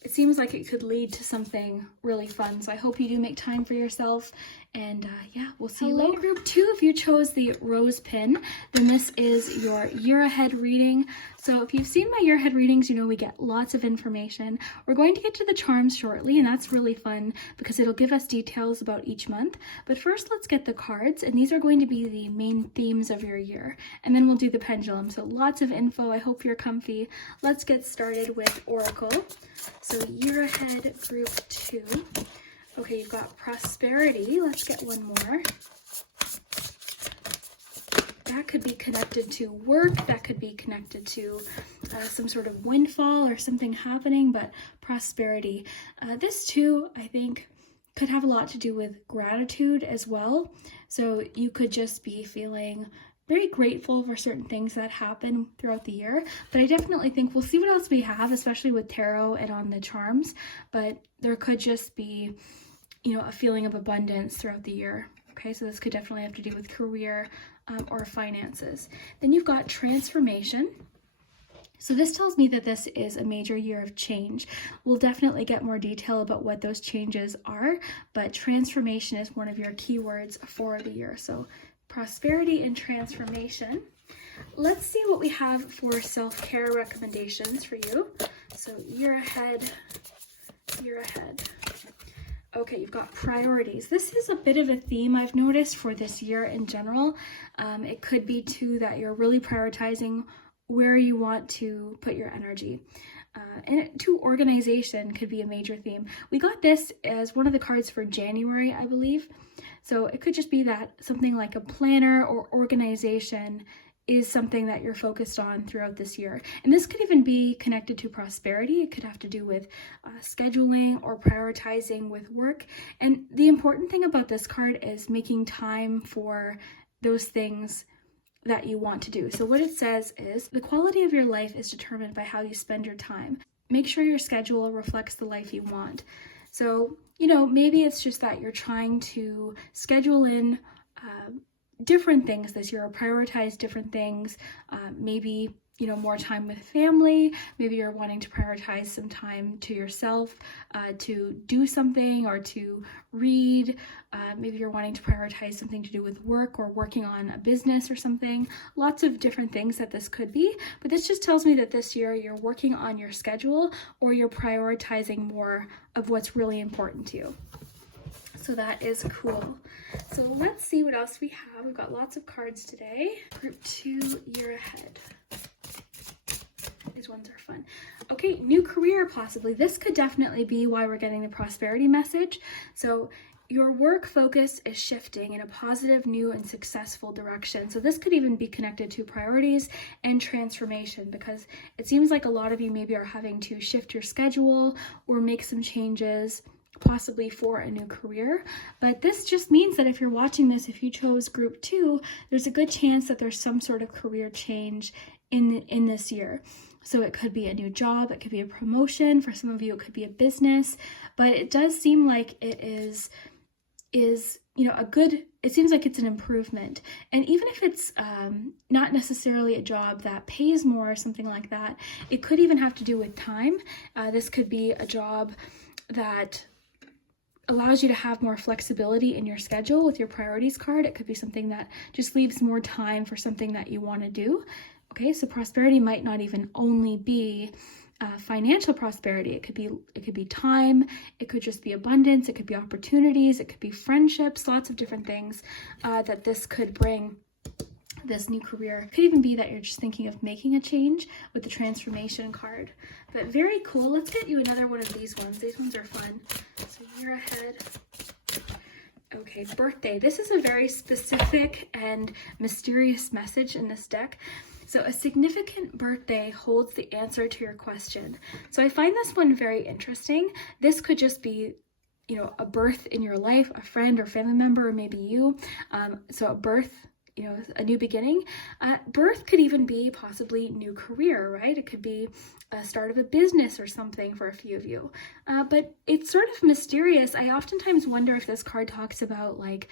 it seems like it could lead to something really fun. So I hope you do make time for yourself. And yeah, we'll see you later. Group 2, if you chose the rose pin, then this is your year ahead reading. So if you've seen my year ahead readings, you know we get lots of information. We're going to get to the charms shortly, and that's really fun because it'll give us details about each month. But first, let's get the cards, and these are going to be the main themes of your year. And then we'll do the pendulum. So lots of info. I hope you're comfy. Let's get started with Oracle. So year ahead, group 2. Okay, you've got prosperity. Let's get one more. That could be connected to work. That could be connected to some sort of windfall or something happening, but prosperity. This too, I think, could have a lot to do with gratitude as well. So you could just be feeling very grateful for certain things that happen throughout the year. But I definitely think we'll see what else we have, especially with tarot and on the charms. But there could just be, you know, a feeling of abundance throughout the year. Okay, so this could definitely have to do with career or finances. Then you've got transformation. So this tells me that this is a major year of change. We'll definitely get more detail about what those changes are, but transformation is one of your keywords for the year. So prosperity and transformation. Let's see what we have for self-care recommendations for you. So year ahead. Okay, you've got priorities. This is a bit of a theme I've noticed for this year in general. It could be too that you're really prioritizing where you want to put your energy. And to organization could be a major theme. We got this as one of the cards for January, I believe. So it could just be that something like a planner or organization is something that you're focused on throughout this year. And this could even be connected to prosperity. It could have to do with scheduling or prioritizing with work. And the important thing about this card is making time for those things that you want to do. So what it says is, the quality of your life is determined by how you spend your time. Make sure your schedule reflects the life you want. So, you know, maybe it's just that you're trying to schedule in different things this year, or prioritize different things. Maybe, you know, more time with family. Maybe you're wanting to prioritize some time to yourself to do something or to read. Maybe you're wanting to prioritize something to do with work or working on a business or something. Lots of different things that this could be. But this just tells me that this year you're working on your schedule, or you're prioritizing more of what's really important to you. So that is cool. So let's see what else we have. We've got lots of cards today. Group 2, year ahead. These ones are fun. Okay, new career possibly. This could definitely be why we're getting the prosperity message. So your work focus is shifting in a positive, new, and successful direction. So this could even be connected to priorities and transformation, because it seems like a lot of you maybe are having to shift your schedule or make some changes, possibly for a new career. But this just means that if you're watching this, if you chose group 2, there's a good chance that there's some sort of career change in this year. So it could be a new job, it could be a promotion. For some of you, it could be a business, but it does seem like it is, you know, it seems like it's an improvement. And even if it's not necessarily a job that pays more or something like that, it could even have to do with time. This could be a job that allows you to have more flexibility in your schedule with your priorities card. It could be something that just leaves more time for something that you want to do. Okay, so prosperity might not even only be financial prosperity. It could be time. It could just be abundance. It could be opportunities. It could be friendships. Lots of different things that this could bring. This new career. It could even be that you're just thinking of making a change with the transformation card. But very cool. Let's get you another one of these ones. These ones are fun. So year ahead. Okay, birthday. This is a very specific and mysterious message in this deck. So a significant birthday holds the answer to your question. So I find this one very interesting. This could just be, you know, a birth in your life, a friend or family member, or maybe you. So a birth, you know, a new beginning. Birth could even be possibly new career, right? It could be a start of a business or something for a few of you. But it's sort of mysterious. I oftentimes wonder if this card talks about, like,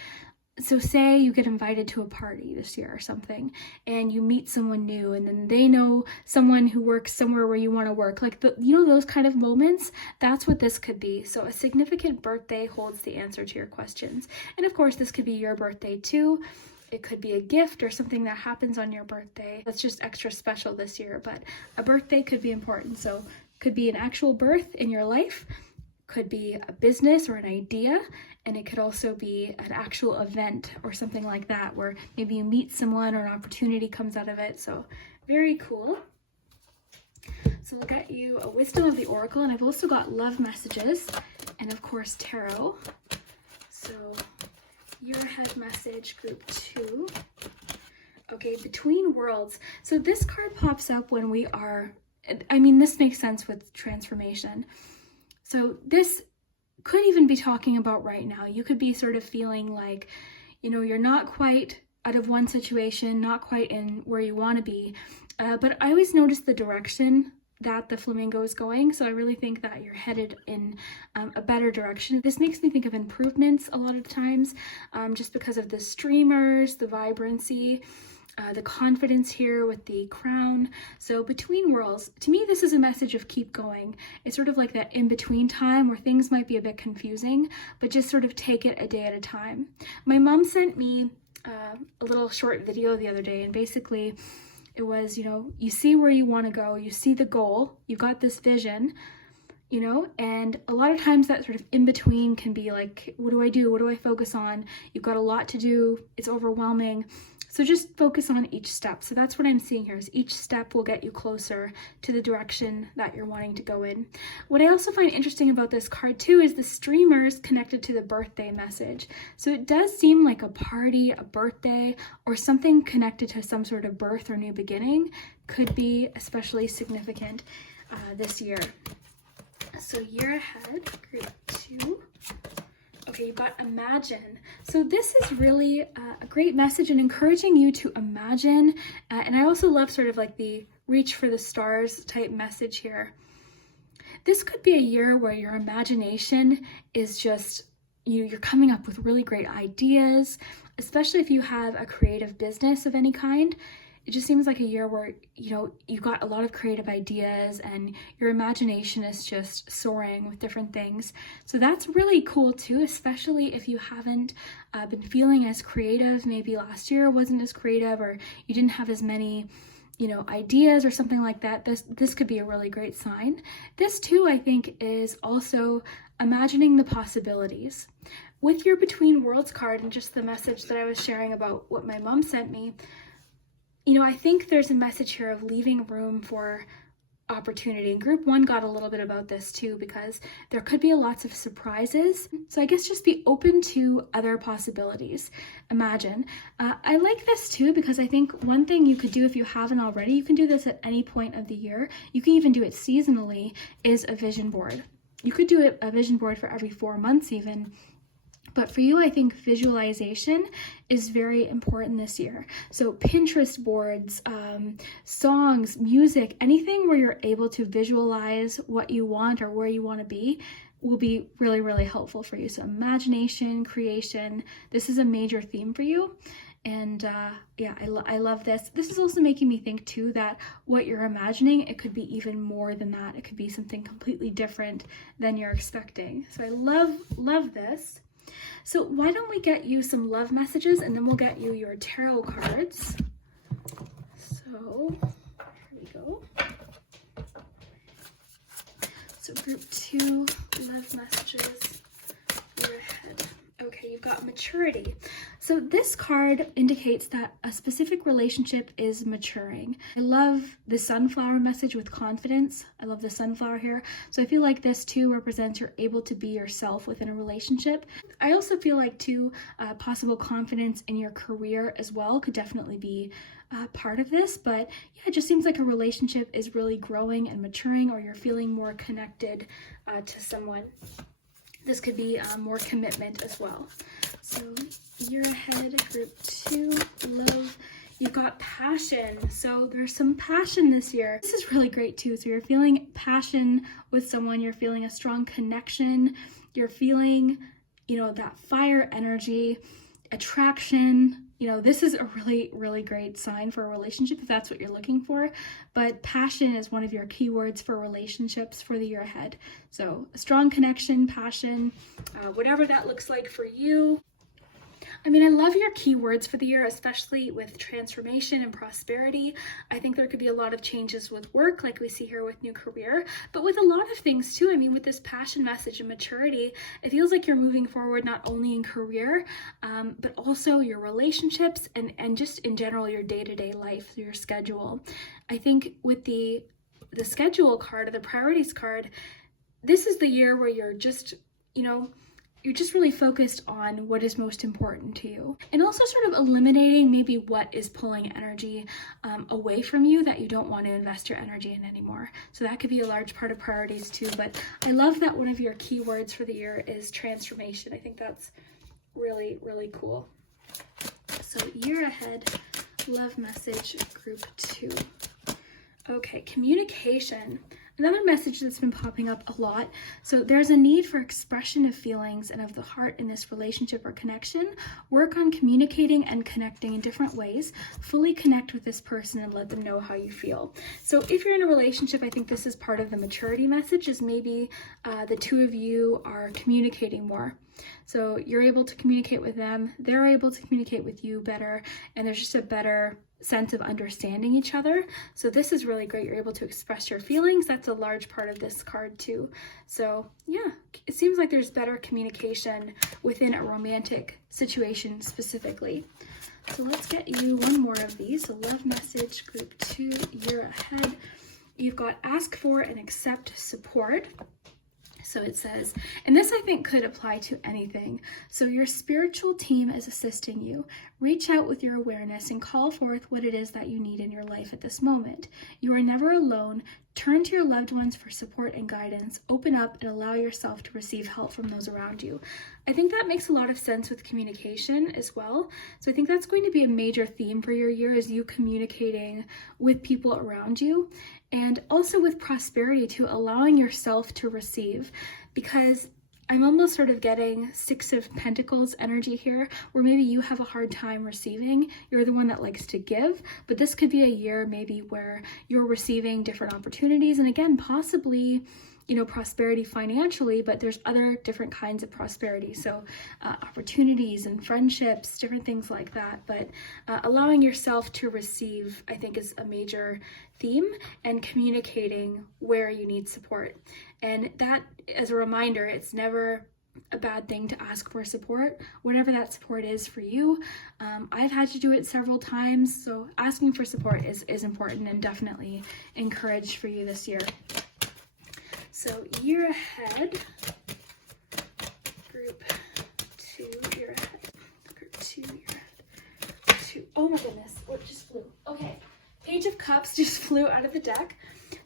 so say you get invited to a party this year or something, and you meet someone new, and then they know someone who works somewhere where you want to work. Like, you know, those kind of moments, that's what this could be. So a significant birthday holds the answer to your questions. And of course, this could be your birthday too. It could be a gift or something that happens on your birthday that's just extra special this year, but a birthday could be important. So could be an actual birth in your life, could be a business or an idea, and it could also be an actual event or something like that where maybe you meet someone or an opportunity comes out of it. So very cool. So we'll get you a Wisdom of the Oracle, and I've also got love messages and of course tarot. So year ahead message, group 2. Okay, between worlds. So this card pops up when we are, I mean, this makes sense with transformation. So this could even be talking about right now. You could be sort of feeling like, you know, you're not quite out of one situation, not quite in where you want to be. But I always notice the direction that the flamingo is going. So I really think that you're headed in a better direction. This makes me think of improvements a lot of times, just because of the streamers, the vibrancy, the confidence here with the crown. So between worlds, to me, this is a message of keep going. It's sort of like that in-between time where things might be a bit confusing, but just sort of take it a day at a time. My mom sent me a little short video the other day, and basically it was, you know, you see where you want to go, you see the goal, you've got this vision, you know, and a lot of times that sort of in between can be like, what do I do? What do I focus on? You've got a lot to do. It's overwhelming. So just focus on each step. So that's what I'm seeing here, is each step will get you closer to the direction that you're wanting to go in. What I also find interesting about this card too is the streamers connected to the birthday message. So it does seem like a party, a birthday, or something connected to some sort of birth or new beginning could be especially significant this year. So year ahead, group 2. Okay, you got imagine. So this is really a great message and encouraging you to imagine. And I also love sort of like the reach for the stars type message here. This could be a year where your imagination is just, you're coming up with really great ideas, especially if you have a creative business of any kind. It just seems like a year where, you know, you've got a lot of creative ideas and your imagination is just soaring with different things. So that's really cool too, especially if you haven't been feeling as creative. Maybe last year wasn't as creative, or you didn't have as many, you know, ideas or something like that. This could be a really great sign. This too, I think, is also imagining the possibilities. With your Between Worlds card and just the message that I was sharing about what my mom sent me, you know, I think there's a message here of leaving room for opportunity. And group 1 got a little bit about this too, because there could be lots of surprises. So I guess just be open to other possibilities. Imagine. I like this too, because I think one thing you could do if you haven't already, you can do this at any point of the year. You can even do it seasonally, is a vision board. You could do a vision board for every 4 months even. But for you, I think visualization is very important this year. So Pinterest boards, songs, music, anything where you're able to visualize what you want or where you want to be will be really, really helpful for you. So imagination, creation, this is a major theme for you. And yeah, I love this. This is also making me think too that what you're imagining, it could be even more than that. It could be something completely different than you're expecting. So I love this. So why don't we get you some love messages, and then we'll get you your tarot cards. So here we go. So group 2, love messages, year ahead. Okay, you've got maturity. So this card indicates that a specific relationship is maturing. I love the sunflower message with confidence. I love the sunflower here. So I feel like this too represents you're able to be yourself within a relationship. I also feel like too, possible confidence in your career as well could definitely be part of this. But yeah, it just seems like a relationship is really growing and maturing, or you're feeling more connected to someone. This could be more commitment as well. So year ahead, group 2, love. You've got passion. So there's some passion this year. This is really great too. So you're feeling passion with someone. You're feeling a strong connection. You're feeling, you know, that fire energy, attraction. You know, this is a really, really great sign for a relationship if that's what you're looking for. But passion is one of your keywords for relationships for the year ahead. So a strong connection, passion, whatever that looks like for you. I mean, I love your keywords for the year, especially with transformation and prosperity. I think there could be a lot of changes with work, like we see here with new career, but with a lot of things too. I mean, with this passion message and maturity, it feels like you're moving forward not only in career, but also your relationships and just in general, your day-to-day life, your schedule. I think with the schedule card or the priorities card, this is the year where you're just, you know, you're just really focused on what is most important to you, and also sort of eliminating maybe what is pulling energy away from you that you don't want to invest your energy in anymore. So that could be a large part of priorities too. But I love that one of your keywords for the year is transformation. I think that's really, really cool. So year ahead, love message, group 2. Okay, communication. Another message that's been popping up a lot. So there's a need for expression of feelings and of the heart in this relationship or connection. Work on communicating and connecting in different ways. Fully connect with this person and let them know how you feel. So if you're in a relationship, I think this is part of the maturity message, is maybe the two of you are communicating more. So you're able to communicate with them, they're able to communicate with you better, and there's just a better sense of understanding each other. So this is really great. You're able to express your feelings. That's a large part of this card too. So yeah, it seems like there's better communication within a romantic situation specifically. So let's get you one more of these. So love message, group 2, year ahead. You've got ask for and accept support. So it says, and this I think could apply to anything. So your spiritual team is assisting you. Reach out with your awareness and call forth what it is that you need in your life at this moment. You are never alone. Turn to your loved ones for support and guidance. Open up and allow yourself to receive help from those around you. I think that makes a lot of sense with communication as well. So I think that's going to be a major theme for your year, is you communicating with people around you, and also with prosperity too, allowing yourself to receive, because I'm almost sort of getting 6 of Pentacles energy here, where maybe you have a hard time receiving. You're the one that likes to give, but this could be a year maybe where you're receiving different opportunities, and again, possibly, you know, prosperity financially, but there's other different kinds of prosperity. So opportunities and friendships, different things like that. But allowing yourself to receive, I think, is a major theme, and communicating where you need support. And that, as a reminder, it's never a bad thing to ask for support, whatever that support is for you. I've had to do it several times, so asking for support is important and definitely encouraged for you this year. So year ahead, group 2, year ahead, group 2, year ahead, 2. Oh my goodness, what just flew? Okay, Page of Cups just flew out of the deck.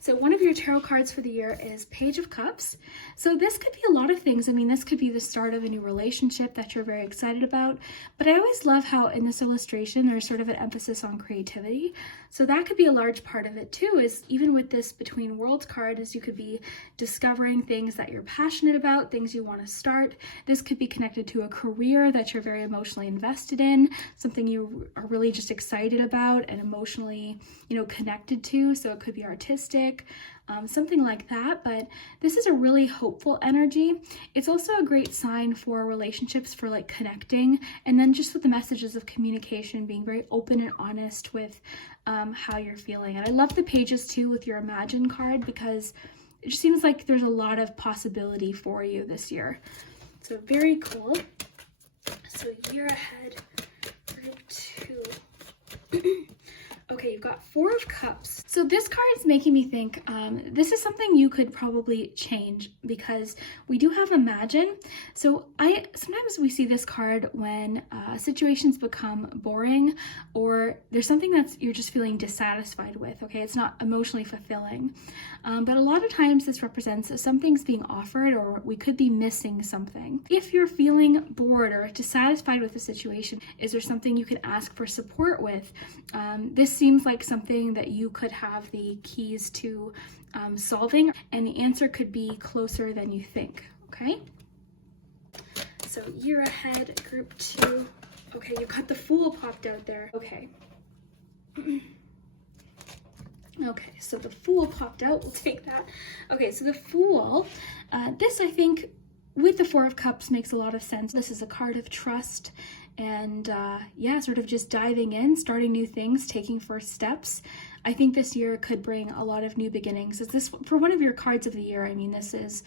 So one of your tarot cards for the year is Page of Cups. So this could be a lot of things. I mean, this could be the start of a new relationship that you're very excited about, but I always love how in this illustration, there's sort of an emphasis on creativity. So that could be a large part of it too, is even with this Between Worlds card, is you could be discovering things that you're passionate about, things you want to start. This could be connected to a career that you're very emotionally invested in, something you are really just excited about and emotionally, connected to. So it could be artistic, something like that, but this is a really hopeful energy. It's also a great sign for relationships, for like connecting, and then just with the messages of communication, being very open and honest with how you're feeling. And I love the pages too with your Imagine card, because it just seems like there's a lot of possibility for you this year. So very cool. So year ahead, group 2. Okay, you've got Four of Cups. So this card is making me think this is something you could probably change, because we do have Imagine. So sometimes we see this card when situations become boring, or there's something that's you're just feeling dissatisfied with. Okay, it's not emotionally fulfilling, but a lot of times this represents something's being offered, or we could be missing something. If you're feeling bored or dissatisfied with the situation, is there something you can ask for support with? This seems like something that you could have the keys to solving, and the answer could be closer than you think. Okay, so year ahead, group 2. Okay, you've got the Fool popped out there. Okay. Okay, so the Fool popped out. We'll take that. Okay, so the Fool, this I think with the Four of Cups makes a lot of sense. This is a card of trust and yeah, sort of just diving in, starting new things, taking first steps. I think this year could bring a lot of new beginnings. Is this for one of your cards of the year? I mean, this is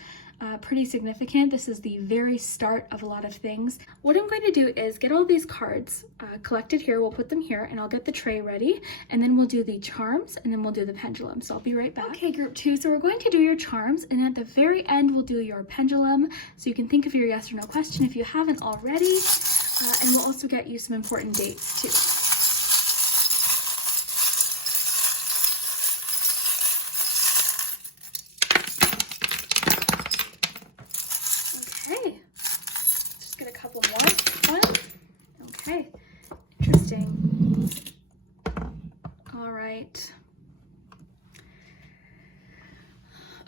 pretty significant. This is the very start of a lot of things. What I'm going to do is get all these cards collected here. We'll put them here, and I'll get the tray ready, and then we'll do the charms, and then we'll do the pendulum. So I'll be right back. Okay, group 2. So we're going to do your charms, and at the very end, we'll do your pendulum. So you can think of your yes or no question if you haven't already, and we'll also get you some important dates too. Okay, just get a couple more. Fun. Okay, interesting. All right.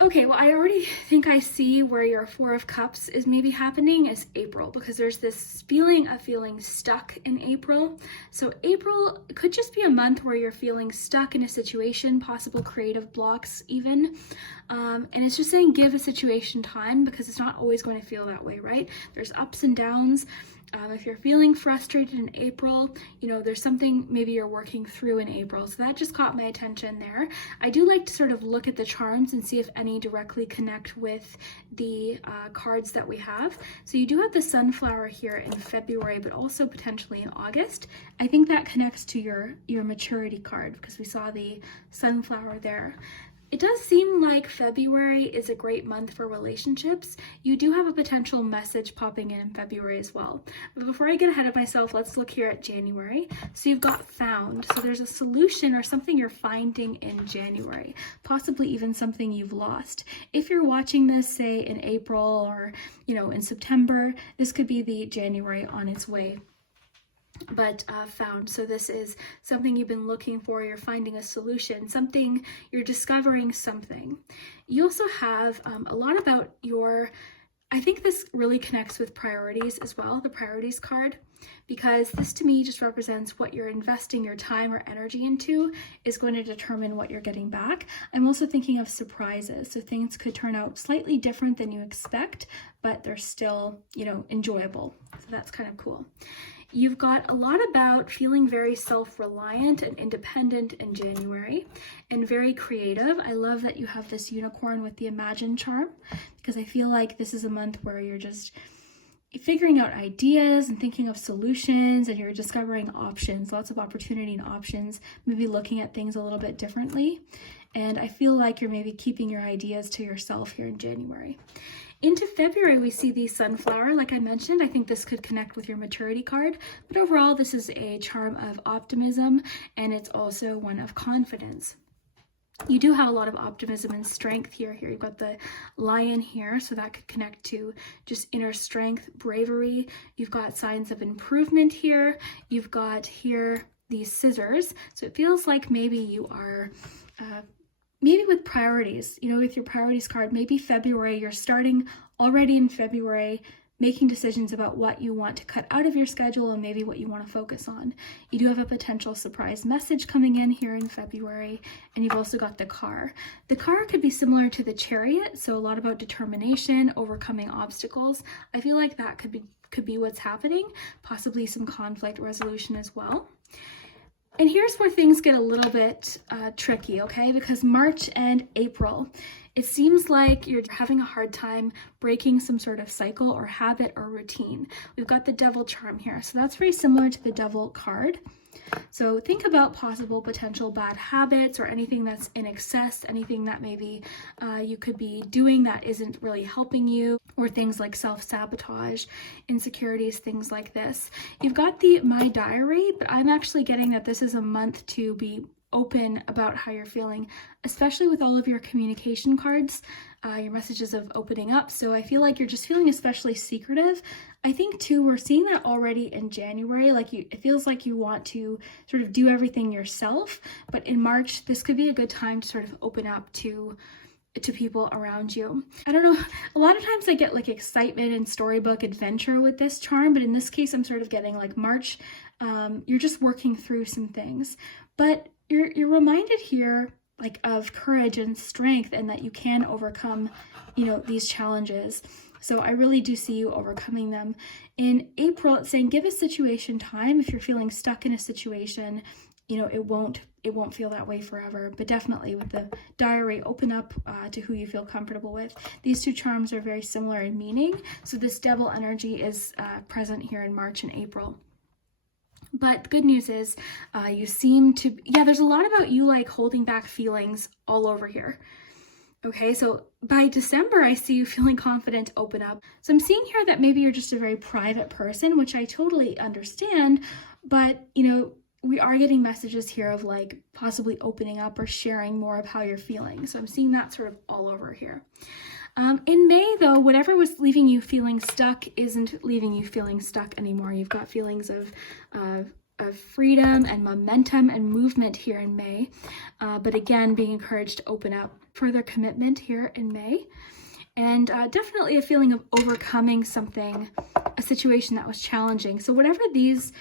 Okay, well, I already think I see where your Four of Cups is maybe happening is April, because there's this feeling of feeling stuck in April. So April could just be a month where you're feeling stuck in a situation, possible creative blocks even. And it's just saying give a situation time, because it's not always going to feel that way, right? There's ups and downs. If you're feeling frustrated in April, there's something maybe you're working through in April. So that just caught my attention there. I do like to sort of look at the charms and see if any directly connect with the cards that we have. So you do have the sunflower here in February, but also potentially in August. I think that connects to your maturity card, because we saw the sunflower there. It does seem like February is a great month for relationships. You do have a potential message popping in February as well. But before I get ahead of myself, let's look here at January. So you've got found. So there's a solution or something you're finding in January, possibly even something you've lost. If you're watching this, say in April or, in September, this could be the January on its way. But found. So this is something you've been looking for. You're finding a solution, something you're discovering something. You also have a lot about I think this really connects with priorities as well, the priorities card, because this to me just represents what you're investing your time or energy into is going to determine what you're getting back. I'm also thinking of surprises. So things could turn out slightly different than you expect, but they're still, enjoyable. So that's kind of cool. You've got a lot about feeling very self-reliant and independent in January, and very creative. I love that you have this unicorn with the Imagine charm, because I feel like this is a month where you're just figuring out ideas and thinking of solutions, and you're discovering options, lots of opportunity and options, maybe looking at things a little bit differently. And I feel like you're maybe keeping your ideas to yourself here in January. Into February, we see the sunflower. Like I mentioned, I think this could connect with your maturity card, but overall, this is a charm of optimism, and it's also one of confidence. You do have a lot of optimism and strength here. Here you've got the lion here, so that could connect to just inner strength, bravery. You've got signs of improvement here. You've got here these scissors. So it feels like maybe you are maybe with priorities, you know, with your priorities card, maybe February, you're starting already in February, making decisions about what you want to cut out of your schedule and maybe what you want to focus on. You do have a potential surprise message coming in here in February, and you've also got the car. The car could be similar to the chariot, so a lot about determination, overcoming obstacles. I feel like that could be what's happening, possibly some conflict resolution as well. And here's where things get a little bit tricky, okay? Because March and April, it seems like you're having a hard time breaking some sort of cycle or habit or routine. We've got the devil charm here. So that's very similar to the devil card. So think about possible potential bad habits or anything that's in excess, anything that maybe you could be doing that isn't really helping you, or things like self-sabotage, insecurities, things like this. You've got the My Diary, but I'm actually getting that this is a month to be open about how you're feeling, especially with all of your communication cards, your messages of opening up. So I feel like you're just feeling especially secretive. I think too, we're seeing that already in January, like it feels like you want to sort of do everything yourself, but in March, this could be a good time to sort of open up to people around you. I don't know, a lot of times I get like excitement and storybook adventure with this charm, but in this case, I'm sort of getting like March, you're just working through some things, but you're reminded here like of courage and strength, and that you can overcome, you know, these challenges. So I really do see you overcoming them. In April, it's saying give a situation time. If you're feeling stuck in a situation, you know, it won't feel that way forever, but definitely with the diary, open up to who you feel comfortable with. These two charms are very similar in meaning. So this devil energy is present here in March and April. But the good news is you seem to, there's a lot about you like holding back feelings all over here. Okay, so by December, I see you feeling confident to open up. So I'm seeing here that maybe you're just a very private person, which I totally understand, but you know, we are getting messages here of like possibly opening up or sharing more of how you're feeling. So I'm seeing that sort of all over here. In May, though, whatever was leaving you feeling stuck isn't leaving you feeling stuck anymore. You've got feelings of freedom and momentum and movement here in May. But again, being encouraged to open up further commitment here in May. And definitely a feeling of overcoming something, a situation that was challenging. So whatever these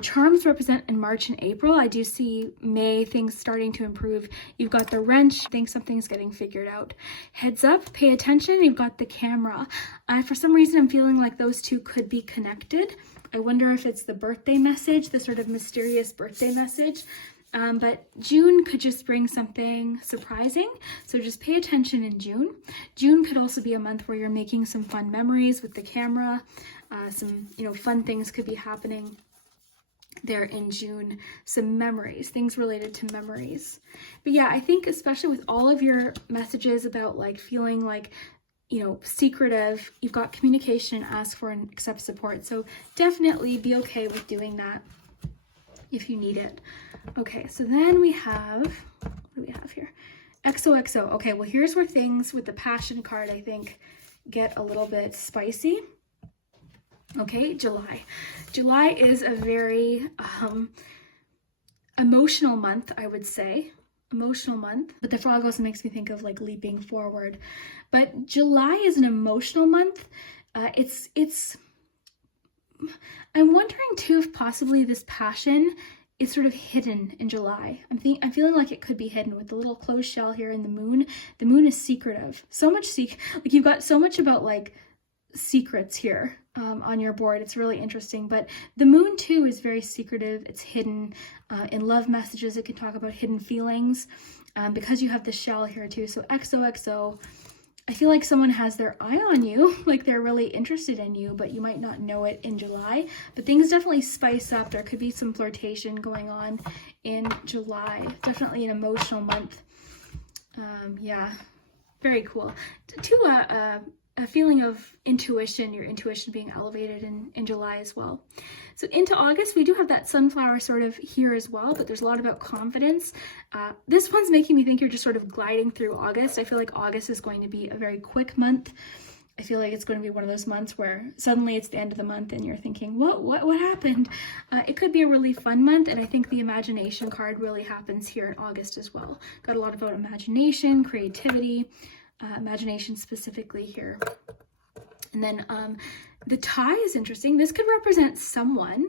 charms represent in March and April, I do see May, things starting to improve. You've got the wrench, I think something's getting figured out. Heads up, pay attention, you've got the camera. For some reason, I'm feeling like those two could be connected. I wonder if it's the birthday message, the sort of mysterious birthday message. But June could just bring something surprising. So just pay attention in June. June could also be a month where you're making some fun memories with the camera. Some, fun things could be happening there in June, some memories, things related to memories. But yeah, I think especially with all of your messages about like feeling like, secretive, you've got communication and ask for and accept support. So definitely be okay with doing that if you need it. Okay, so then we have, what do we have here? XOXO. Okay, well here's where things with the passion card, I think, get a little bit spicy. Okay, July. July is a very emotional month, I would say. Emotional month. But the frog also makes me think of like leaping forward. But July is an emotional month. I'm wondering too if possibly this passion is sort of hidden in July. I'm feeling like it could be hidden with the little closed shell here in the moon. The moon is secretive. So much like you've got so much about like secrets here on your board. It's really interesting, but the moon too is very secretive. It's hidden. In love messages, it can talk about hidden feelings because you have the shell here too. So XOXO, I feel like someone has their eye on you, like they're really interested in you, but you might not know it in July. But things definitely spice up. There could be some flirtation going on in July. Definitely an emotional month. Yeah, very cool. a feeling of intuition, your intuition being elevated in July as well. So into August, we do have that sunflower sort of here as well, but there's a lot about confidence. This one's making me think you're just sort of gliding through August. I feel like August is going to be a very quick month. I feel like it's going to be one of those months where suddenly it's the end of the month and you're thinking, what happened? It could be a really fun month, and I think the imagination card really happens here in August as well. Got a lot about imagination, creativity, imagination specifically here. And then the tie is interesting. This could represent someone.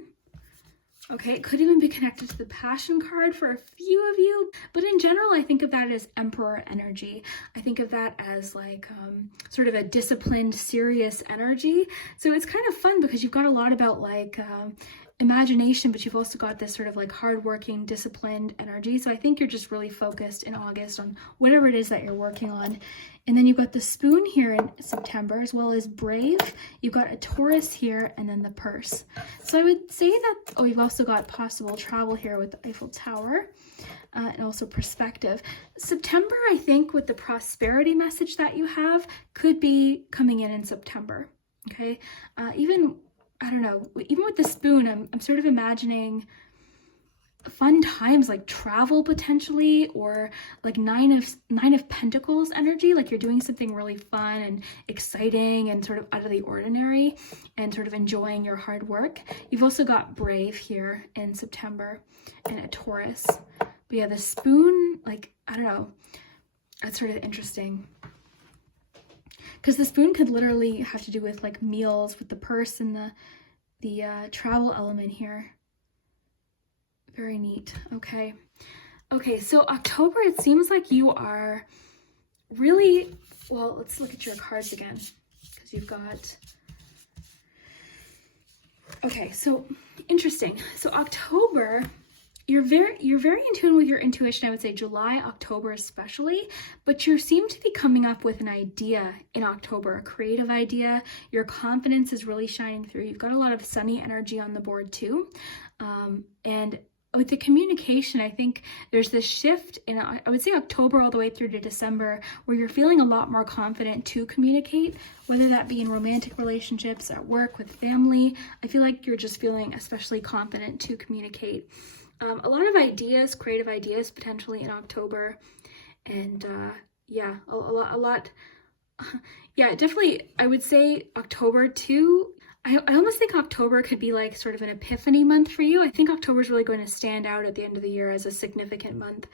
Okay, it could even be connected to the passion card for a few of you, but in general, I think of that as emperor energy. I think of that as like sort of a disciplined, serious energy. So it's kind of fun because you've got a lot about like imagination, but you've also got this sort of like hardworking, disciplined energy. So I think you're just really focused in August on whatever it is that you're working on. And then you've got the spoon here in September, as well as brave. You've got a Taurus here, and then the purse. So I would say that, oh, you've also got possible travel here with the Eiffel Tower, and also perspective. September, I think, with the prosperity message that you have, could be coming in September, okay? Even, I don't know, even with the spoon, I'm sort of imagining fun times like travel potentially, or like nine of Pentacles energy, like you're doing something really fun and exciting and sort of out of the ordinary and sort of enjoying your hard work. You've also got brave here in September and a Taurus. But yeah, the spoon, like, I don't know, that's sort of interesting because the spoon could literally have to do with like meals, with the purse and the travel element here. Very neat. Okay. Okay, so October, it seems like you are really, well, let's look at your cards again, because you've got, okay, so interesting. So October, you're very in tune with your intuition, I would say July, October especially, but you seem to be coming up with an idea in October, a creative idea. Your confidence is really shining through. You've got a lot of sunny energy on the board too. And with the communication, I think there's this shift in, I would say October all the way through to December, where you're feeling a lot more confident to communicate, whether that be in romantic relationships, at work, with family. I feel like you're just feeling especially confident to communicate. A lot of ideas, creative ideas potentially in October. And yeah, a lot. Yeah, definitely, I would say October too. I almost think October could be like sort of an epiphany month for you. I think October is really going to stand out at the end of the year as a significant month.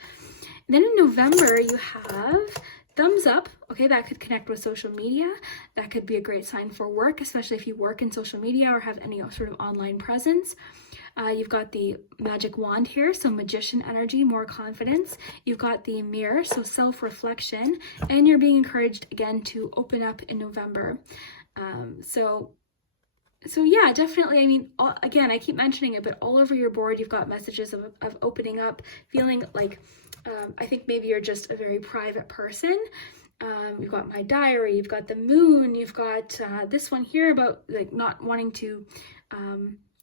And then in November, you have thumbs up. Okay, that could connect with social media. That could be a great sign for work, especially if you work in social media or have any sort of online presence. You've got the magic wand here, so magician energy, more confidence. You've got the mirror, so self-reflection, and you're being encouraged again to open up in November. So yeah, definitely. I mean, again, I keep mentioning it, but all over your board, you've got messages of opening up, feeling like, I think maybe you're just a very private person. You've got my diary, you've got the moon, you've got this one here about like not wanting to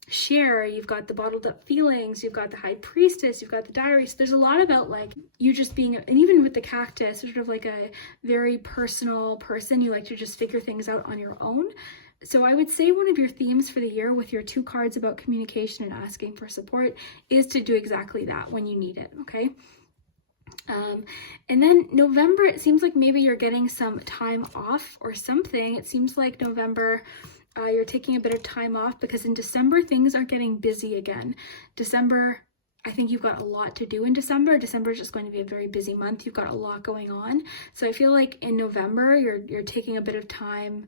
share, you've got the bottled up feelings, you've got the high priestess, you've got the diary. So there's a lot about like you just being, and even with the cactus, sort of like a very personal person. You like to just figure things out on your own. So I would say one of your themes for the year with your two cards about communication and asking for support is to do exactly that when you need it, okay? And then November, it seems like maybe you're getting some time off or something. It seems like November, you're taking a bit of time off because in December, things are getting busy again. December, I think you've got a lot to do in December. December is just going to be a very busy month. You've got a lot going on. So I feel like in November, you're taking a bit of time.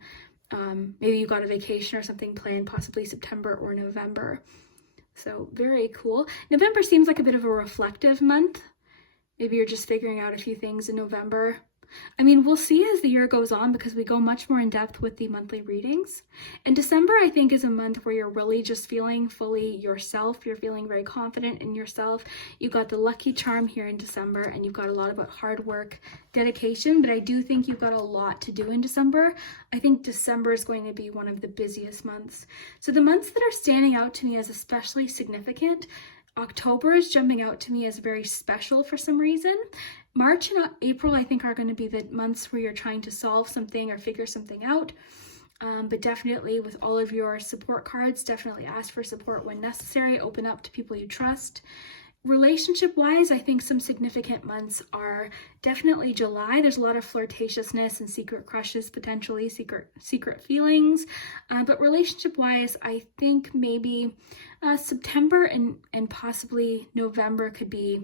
Maybe you got a vacation or something planned, possibly September or November. So very cool. November seems like a bit of a reflective month. Maybe you're just figuring out a few things in November. I mean, we'll see as the year goes on because we go much more in depth with the monthly readings. And December, I think, is a month where you're really just feeling fully yourself. You're feeling very confident in yourself. You've got the lucky charm here in December, and you've got a lot about hard work, dedication, but I do think you've got a lot to do in December. I think December is going to be one of the busiest months. So the months that are standing out to me as especially significant October is jumping out to me as very special for some reason. March and April, I think, are going to be the months where you're trying to solve something or figure something out. But definitely with all of your support cards, definitely ask for support when necessary. Open up to people you trust. Relationship-wise, I think some significant months are definitely July. There's a lot of flirtatiousness and secret crushes, potentially secret feelings. But relationship-wise, I think maybe September and possibly November could be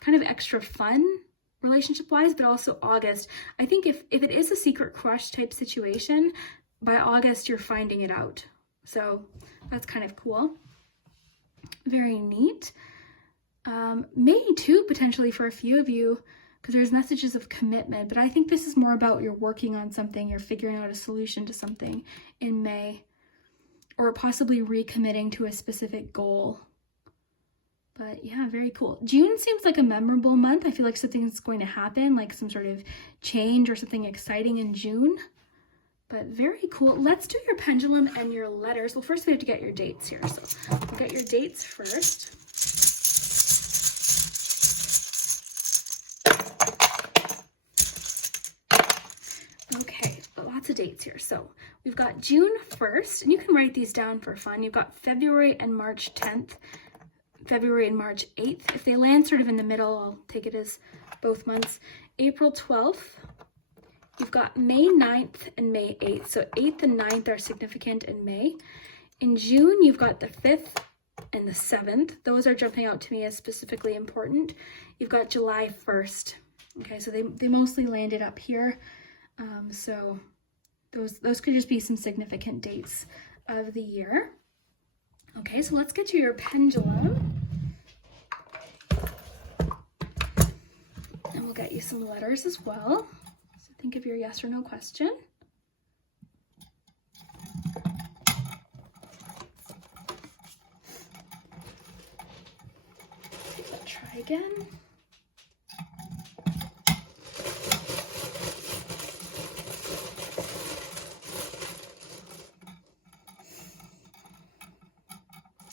kind of extra fun relationship-wise, but also August. I think if it is a secret crush type situation, by August you're finding it out. So that's kind of cool. Very neat. May too, potentially for a few of you, because there's messages of commitment, but I think this is more about you're working on something, you're figuring out a solution to something in May, or possibly recommitting to a specific goal. But yeah, very cool. June seems like a memorable month. I feel like something's going to happen, like some sort of change or something exciting in June. But very cool. Let's do your pendulum and your letters. Well, first we have to get your dates here. So we'll get your dates first. Okay, lots of dates here. So we've got June 1st, and you can write these down for fun. You've got February and March 10th, February and March 8th. If they land sort of in the middle, I'll take it as both months. April 12th. You've got May 9th and May 8th. So 8th and 9th are significant in May. In June, you've got the 5th and the 7th. Those are jumping out to me as specifically important. You've got July 1st. Okay, so they mostly landed up here. So those could just be some significant dates of the year. Okay, so let's get to your pendulum. And we'll get you some letters as well. So think of your yes or no question. Let's try again.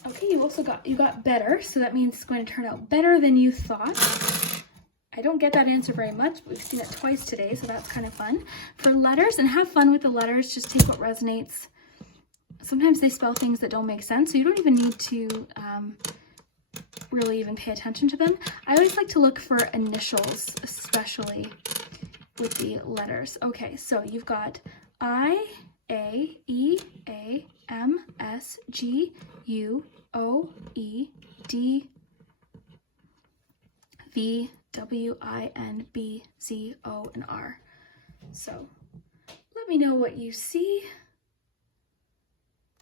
Okay, you got better, so that means it's going to turn out better than you thought. I don't get that answer very much, but we've seen it twice today, so that's kind of fun. For letters, and have fun with the letters, just take what resonates. Sometimes they spell things that don't make sense, so you don't even need to really even pay attention to them. I always like to look for initials, especially with the letters. Okay, so you've got I, A, E, A, M, S, G, U, O, E, D, V, W, I, N, B, Z, O, and R. So let me know what you see.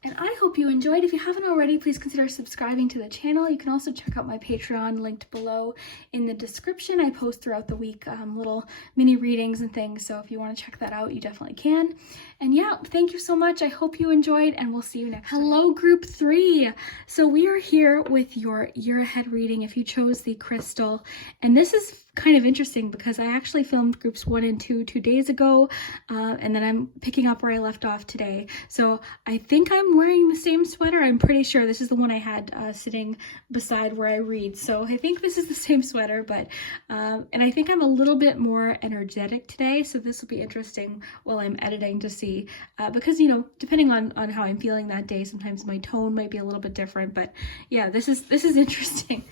And I hope you enjoyed. If you haven't already, please consider subscribing to the channel. You can also check out my Patreon linked below in the description. I post throughout the week little mini readings and things. So if you want to check that out, you definitely can. And yeah, thank you so much. I hope you enjoyed, and we'll see you next time. Hello, group 3. So we are here with your year ahead reading if you chose the crystal. And this is kind of interesting because I actually filmed groups 1 and 2 days ago, and then I'm picking up where I left off today. So I think I'm wearing the same sweater. I'm pretty sure this is the one I had sitting beside where I read. So I think this is the same sweater, but and I think I'm a little bit more energetic today. So this will be interesting while I'm editing to see, because you know, depending on how I'm feeling that day, sometimes my tone might be a little bit different. But yeah, this is interesting.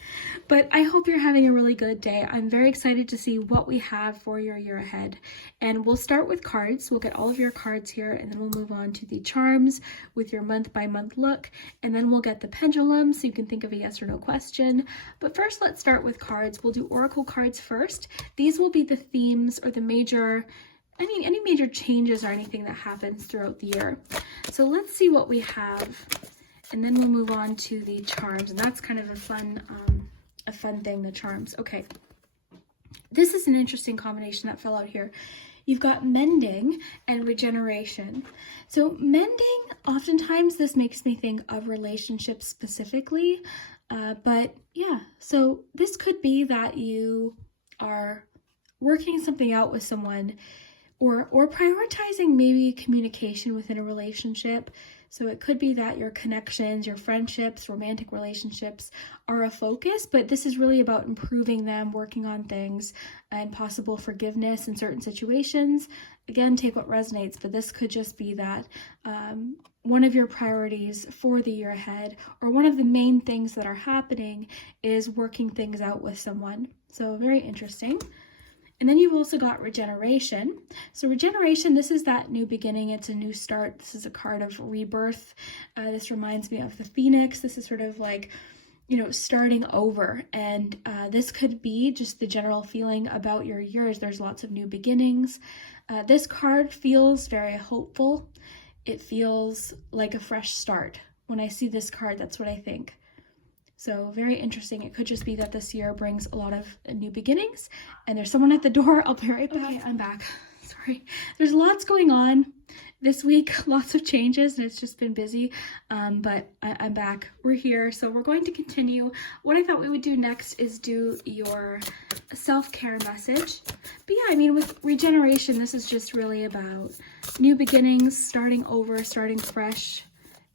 But I hope you're having a really good day. I'm very excited to see what we have for your year ahead. And we'll start with cards. We'll get all of your cards here, and then we'll move on to the charms with your month by month look. And then we'll get the pendulum so you can think of a yes or no question. But first, let's start with cards. We'll do oracle cards first. These will be the themes or the major, any major changes or anything that happens throughout the year. So let's see what we have. And then we'll move on to the charms. And that's kind of a fun thing, the charms. Okay. This is an interesting combination that fell out here. You've got mending and regeneration. So mending, oftentimes this makes me think of relationships specifically, but yeah, so this could be that you are working something out with someone or prioritizing maybe communication within a relationship. So it could be that your connections, your friendships, romantic relationships are a focus, but this is really about improving them, working on things, and possible forgiveness in certain situations. Again, take what resonates, but this could just be that one of your priorities for the year ahead, or one of the main things that are happening, is working things out with someone. So very interesting. And then you've also got regeneration. So regeneration, this is that new beginning. It's a new start. This is a card of rebirth. This reminds me of the phoenix. This is sort of like, you know, starting over. And this could be just the general feeling about your years. There's lots of new beginnings. This card feels very hopeful. It feels like a fresh start. When I see this card, that's what I think. So very interesting. It could just be that this year brings a lot of new beginnings. And there's someone at the door. I'll be right back. Okay, I'm back. Sorry. There's lots going on this week, lots of changes, and it's just been busy. But I'm back. We're here. So we're going to continue. What I thought we would do next is do your self-care message. But yeah, I mean, with regeneration, this is just really about new beginnings, starting over, starting fresh,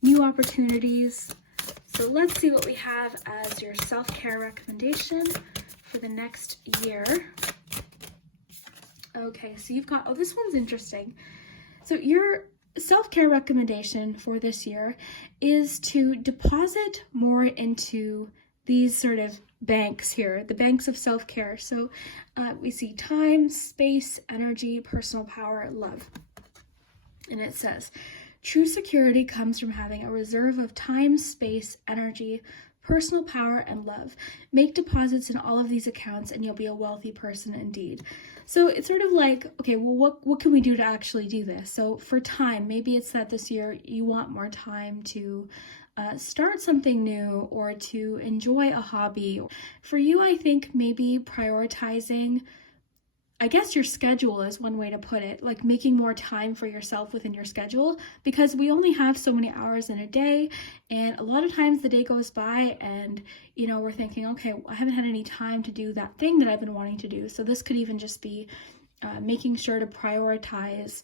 new opportunities. So let's see what we have as your self-care recommendation for the next year. Okay, so you've got, oh, this one's interesting. So your self-care recommendation for this year is to deposit more into these sort of banks here, the banks of self-care. So we see time, space, energy, personal power, love. And it says, true security comes from having a reserve of time, space, energy, personal power, and love. Make deposits in all of these accounts and you'll be a wealthy person indeed. So it's sort of like, okay, well, what can we do to actually do this? So for time, maybe it's that this year you want more time to start something new or to enjoy a hobby. For you, I think maybe prioritizing, I guess your schedule is one way to put it, like making more time for yourself within your schedule, because we only have so many hours in a day, and a lot of times the day goes by and, you know, we're thinking, okay, I haven't had any time to do that thing that I've been wanting to do. So this could even just be making sure to prioritize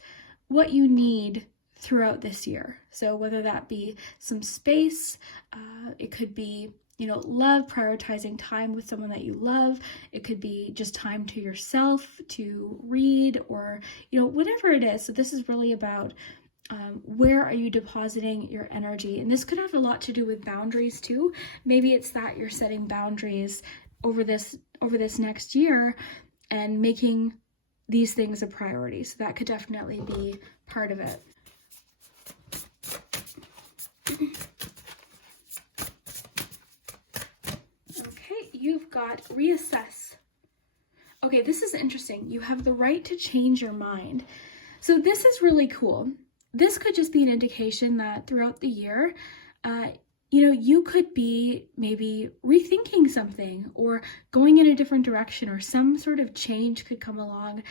what you need throughout this year. So whether that be some space, it could be, you know, love, prioritizing time with someone that you love. It could be just time to yourself to read, or, you know, whatever it is. So this is really about where are you depositing your energy? And this could have a lot to do with boundaries too. Maybe it's that you're setting boundaries over this next year and making these things a priority. So that could definitely be part of it. You've got reassess. Okay, this is interesting. You have the right to change your mind. So this is really cool. This could just be an indication that throughout the year, you know, you could be maybe rethinking something or going in a different direction, or some sort of change could come along.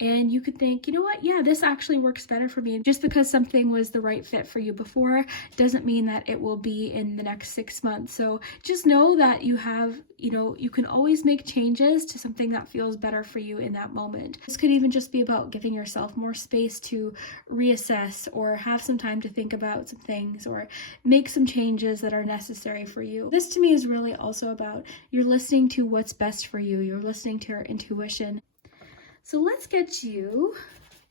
And you could think, you know what, yeah, this actually works better for me. Just because something was the right fit for you before doesn't mean that it will be in the next 6 months. So just know that you have, you know, you can always make changes to something that feels better for you in that moment. This could even just be about giving yourself more space to reassess, or have some time to think about some things, or make some changes that are necessary for you. This to me is really also about you're listening to what's best for you. You're listening to your intuition. So let's get you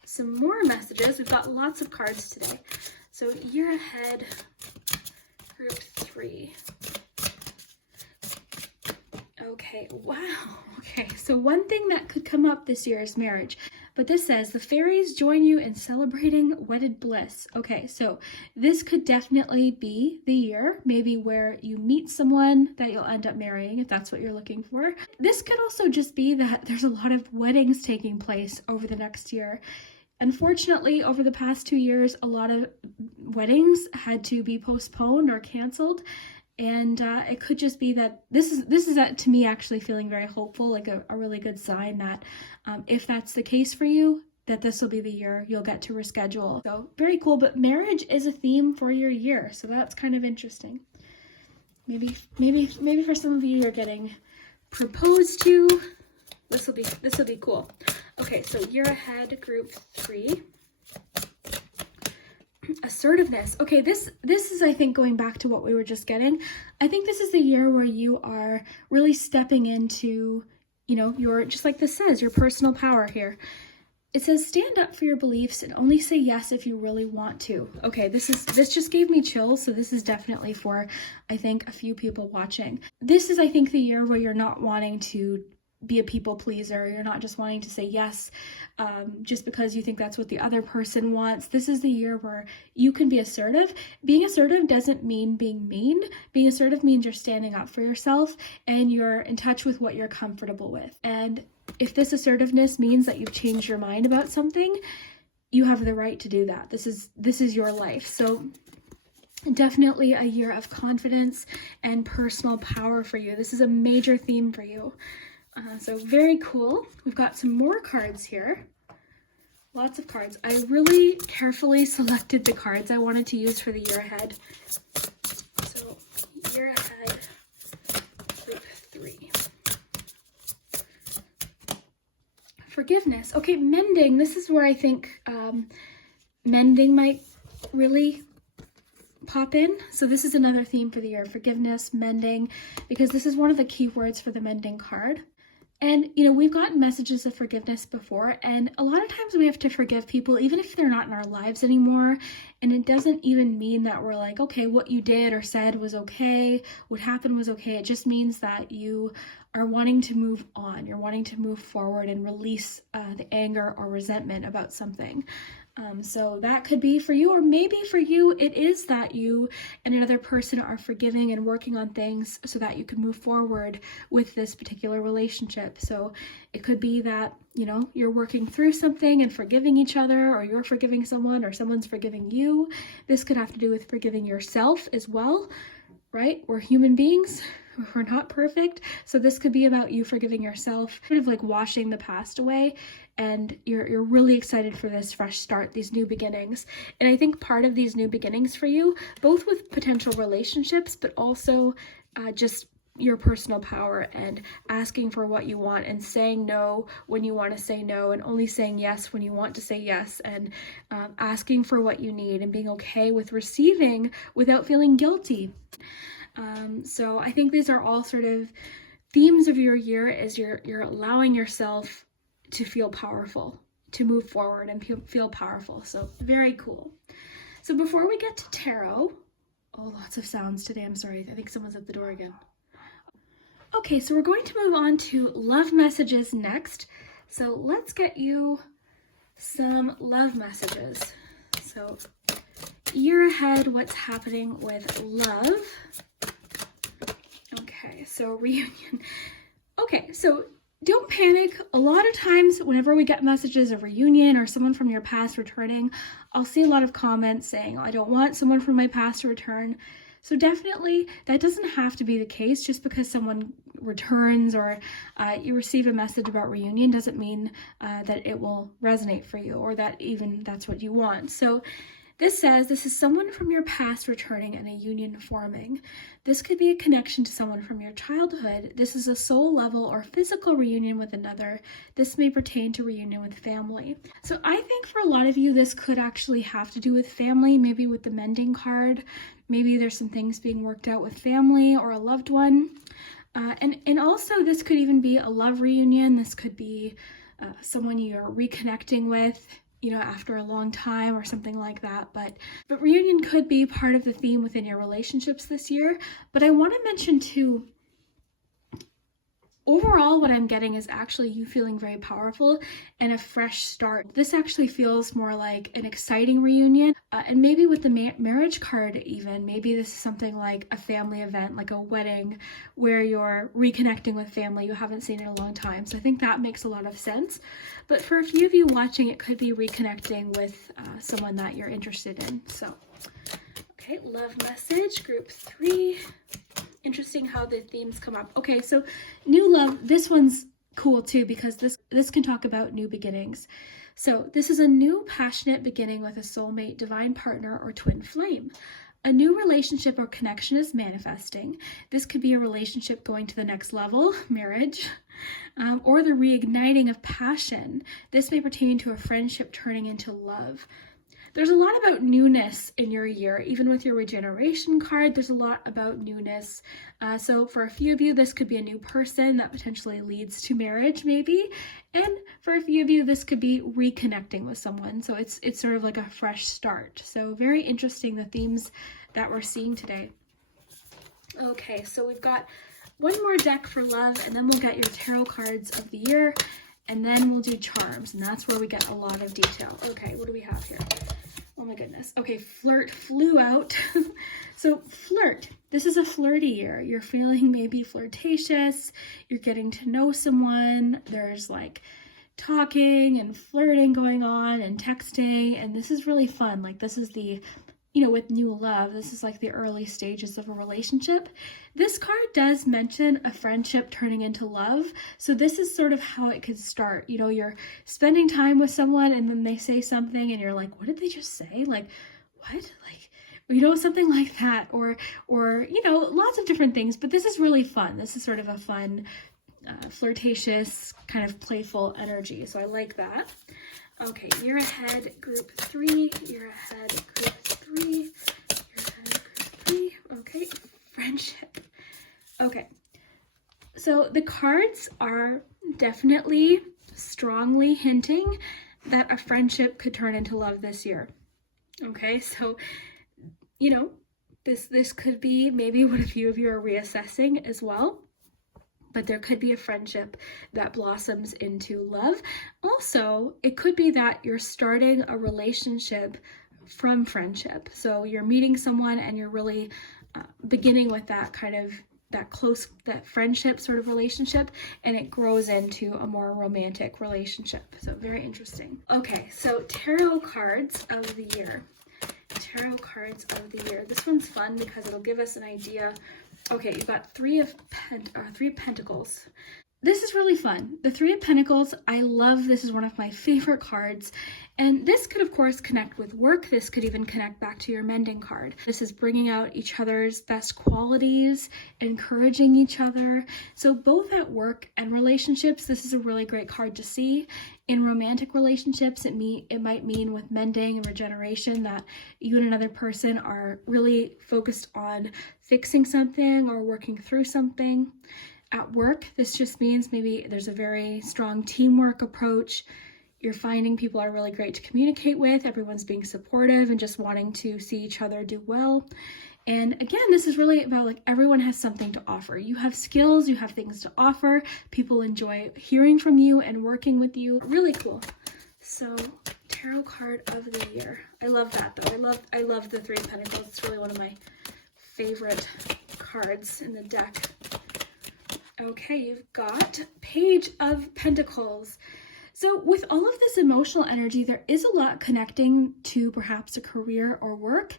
some more messages. We've got lots of cards today. So year ahead, group 3. Okay, wow. Okay, so one thing that could come up this year is marriage. But this says, the fairies join you in celebrating wedded bliss. Okay, so this could definitely be the year, maybe where you meet someone that you'll end up marrying, if that's what you're looking for. This could also just be that there's a lot of weddings taking place over the next year. Unfortunately, over the past 2 years, a lot of weddings had to be postponed or canceled. And it could just be that this is to me actually feeling very hopeful, like a really good sign that if that's the case for you, that this will be the year you'll get to reschedule. So very cool. But marriage is a theme for your year, so that's kind of interesting. Maybe for some of you, you're getting proposed to. This will be cool. Okay, so year ahead, group 3. Assertiveness. Okay, this is, I think, going back to what we were just getting. I think this is the year where you are really stepping into, you know, your, just like this says, your personal power here. It says stand up for your beliefs and only say yes if you really want to. Okay, this just gave me chills, so this is definitely for, I think, a few people watching. This is, I think, the year where you're not wanting to be a people pleaser. You're not just wanting to say yes just because you think that's what the other person wants. This is the year where you can be assertive. Being assertive doesn't mean being mean. Being assertive means you're standing up for yourself and you're in touch with what you're comfortable with. And if this assertiveness means that you've changed your mind about something, you have the right to do that. This is your life. So definitely a year of confidence and personal power for you. This is a major theme for you. So very cool. We've got some more cards here. Lots of cards. I really carefully selected the cards I wanted to use for the year ahead. So year ahead, group 3. Forgiveness. Okay, mending. This is where I think mending might really pop in. So this is another theme for the year, forgiveness, mending, because this is one of the key words for the mending card. And, you know, we've gotten messages of forgiveness before, and a lot of times we have to forgive people, even if they're not in our lives anymore. And it doesn't even mean that we're like, okay, what you did or said was okay, what happened was okay. It just means that you are wanting to move on. You're wanting to move forward and release the anger or resentment about something. So that could be for you, or maybe for you, it is that you and another person are forgiving and working on things so that you can move forward with this particular relationship. So it could be that, you know, you're working through something and forgiving each other, or you're forgiving someone, or someone's forgiving you. This could have to do with forgiving yourself as well, right? We're human beings. We're not perfect. So this could be about you forgiving yourself, sort of like washing the past away, and you're really excited for this fresh start, these new beginnings. And I think part of these new beginnings for you, both with potential relationships, but also just your personal power and asking for what you want and saying no when you want to say no, and only saying yes when you want to say yes, and asking for what you need and being okay with receiving without feeling guilty. So I think these are all sort of themes of your year, as you're allowing yourself to feel powerful, to move forward and feel powerful. So very cool. So before we get to tarot, oh, lots of sounds today. I'm sorry. I think someone's at the door again. Okay, so we're going to move on to love messages next. So let's get you some love messages. So year ahead, what's happening with love? Okay, so reunion. Okay, so don't panic. A lot of times whenever we get messages of reunion or someone from your past returning, I'll see a lot of comments saying, I don't want someone from my past to return. So definitely that doesn't have to be the case. Just because someone returns or you receive a message about reunion doesn't mean that it will resonate for you, or that even that's what you want. So this says this is someone from your past returning and a union forming. This could be a connection to someone from your childhood. This is a soul level or physical reunion with another. This may pertain to reunion with family. So I think for a lot of you, this could actually have to do with family, maybe with the mending card. Maybe there's some things being worked out with family or a loved one. And also this could even be a love reunion. This could be someone you're reconnecting with, you know, after a long time or something like that. But reunion could be part of the theme within your relationships this year. But I want to mention too, overall, what I'm getting is actually you feeling very powerful and a fresh start. This actually feels more like an exciting reunion. And maybe with the marriage card even, maybe this is something like a family event, like a wedding, where you're reconnecting with family you haven't seen in a long time. So I think that makes a lot of sense. But for a few of you watching, it could be reconnecting with someone that you're interested in. So, okay, love message, group 3. Interesting how the themes come up. Okay, so new love, this one's cool too, because this can talk about new beginnings. So this is a new passionate beginning with a soulmate, divine partner, or twin flame. A new relationship or connection is manifesting. This could be a relationship going to the next level, marriage, or the reigniting of passion. This may pertain to a friendship turning into love. There's a lot about newness in your year. Even with your regeneration card, there's a lot about newness. So for a few of you, this could be a new person that potentially leads to marriage maybe. And for a few of you, this could be reconnecting with someone. So it's sort of like a fresh start. So very interesting, the themes that we're seeing today. Okay, so we've got one more deck for love, and then we'll get your tarot cards of the year, and then we'll do charms, and that's where we get a lot of detail. Okay, what do we have here? Oh my goodness. Okay, flirt flew out. So flirt, this is a flirty year. You're feeling maybe flirtatious, you're getting to know someone, there's like talking and flirting going on and texting, and this is really fun. Like this is the, you know, with new love, this is like the early stages of a relationship. This card does mention a friendship turning into love. So this is sort of how it could start. You know, you're spending time with someone and then they say something and you're like, what did they just say? Like, what? Like, you know, something like that. Or, you know, lots of different things, but this is really fun. This is sort of a fun, flirtatious, kind of playful energy. So I like that. Okay, year ahead, group 3, year ahead, group 3, year ahead, group 3, okay, friendship. Okay, so the cards are definitely strongly hinting that a friendship could turn into love this year. Okay, so, you know, this could be maybe what a few of you are reassessing as well. But there could be a friendship that blossoms into love. Also, it could be that you're starting a relationship from friendship. So you're meeting someone and you're really beginning with that kind of that friendship sort of relationship, and it grows into a more romantic relationship. So very interesting. Okay, so tarot cards of the year. Tarot cards of the year. This one's fun because it'll give us an idea. Okay, you've got Three of Pentacles. This is really fun. The Three of Pentacles, I love. This is one of my favorite cards. And this could, of course, connect with work. This could even connect back to your mending card. This is bringing out each other's best qualities, encouraging each other. So both at work and relationships, this is a really great card to see. In romantic relationships, it might mean with mending and regeneration that you and another person are really focused on fixing something or working through something. At work, this just means maybe there's a very strong teamwork approach. You're finding people are really great to communicate with. Everyone's being supportive and just wanting to see each other do well. And again, this is really about like everyone has something to offer. You have skills, you have things to offer. People enjoy hearing from you and working with you. Really cool. So, tarot card of the year. I love that though. I love the Three of Pentacles. It's really one of my favorite cards in the deck. Okay, you've got Page of Pentacles. So with all of this emotional energy, there is a lot connecting to perhaps a career or work.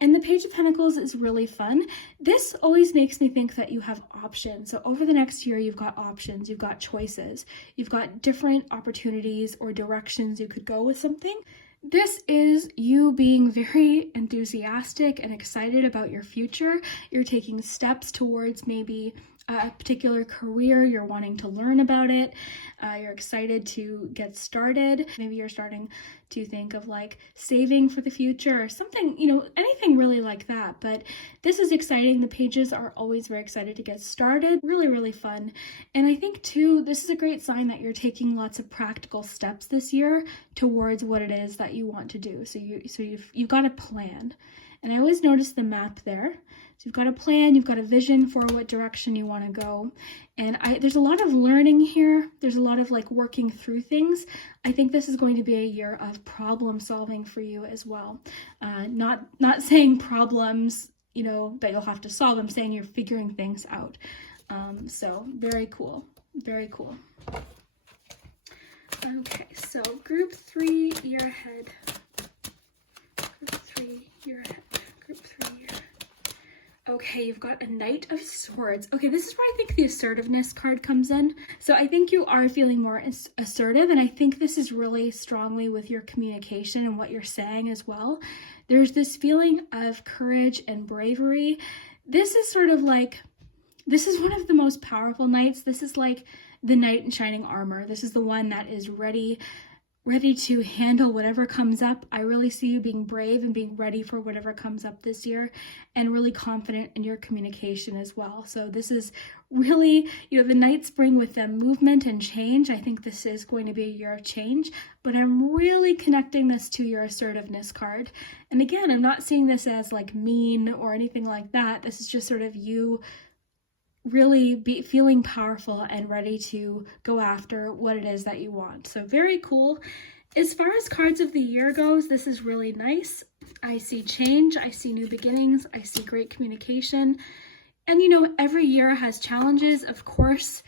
And the Page of Pentacles is really fun. This always makes me think that you have options. So over the next year, you've got options, you've got choices, you've got different opportunities or directions you could go with something. This is you being very enthusiastic and excited about your future. You're taking steps towards maybe a particular career, you're wanting to learn about it, you're excited to get started. Maybe you're starting to think of like saving for the future or something, you know, anything really like that. But this is exciting. The pages are always very excited to get started. Really, really fun. And I think too, this is a great sign that you're taking lots of practical steps this year towards what it is that you want to do. So you've got a plan. And I always notice the map there. So you've got a plan, you've got a vision for what direction you want to go. And there's a lot of learning here. There's a lot of like working through things. I think this is going to be a year of problem solving for you as well. Not saying problems, you know, that you'll have to solve. I'm saying you're figuring things out. So very cool. Very cool. Okay, so group 3, year ahead. Group 3, year ahead. Group 3, year ahead. Okay, you've got a Knight of Swords. Okay, this is where I think the assertiveness card comes in. So I think you are feeling more assertive, and I think this is really strongly with your communication and what you're saying as well. There's this feeling of courage and bravery. This is sort of like, this is one of the most powerful knights. This is like the knight in shining armor. This is the one that is ready ready to handle whatever comes up. I really see you being brave and being ready for whatever comes up this year, and really confident in your communication as well. So this is really, the night spring with the movement and change. I think this is going to be a year of change, but I'm really connecting this to your assertiveness card. And again, I'm not seeing this as like mean or anything like that. This is just sort of you really be feeling powerful and ready to go after what it is that you want. So very cool. As far as cards of the year goes, this is really nice. I see change, I see new beginnings, I see great communication. And every year has challenges, of course.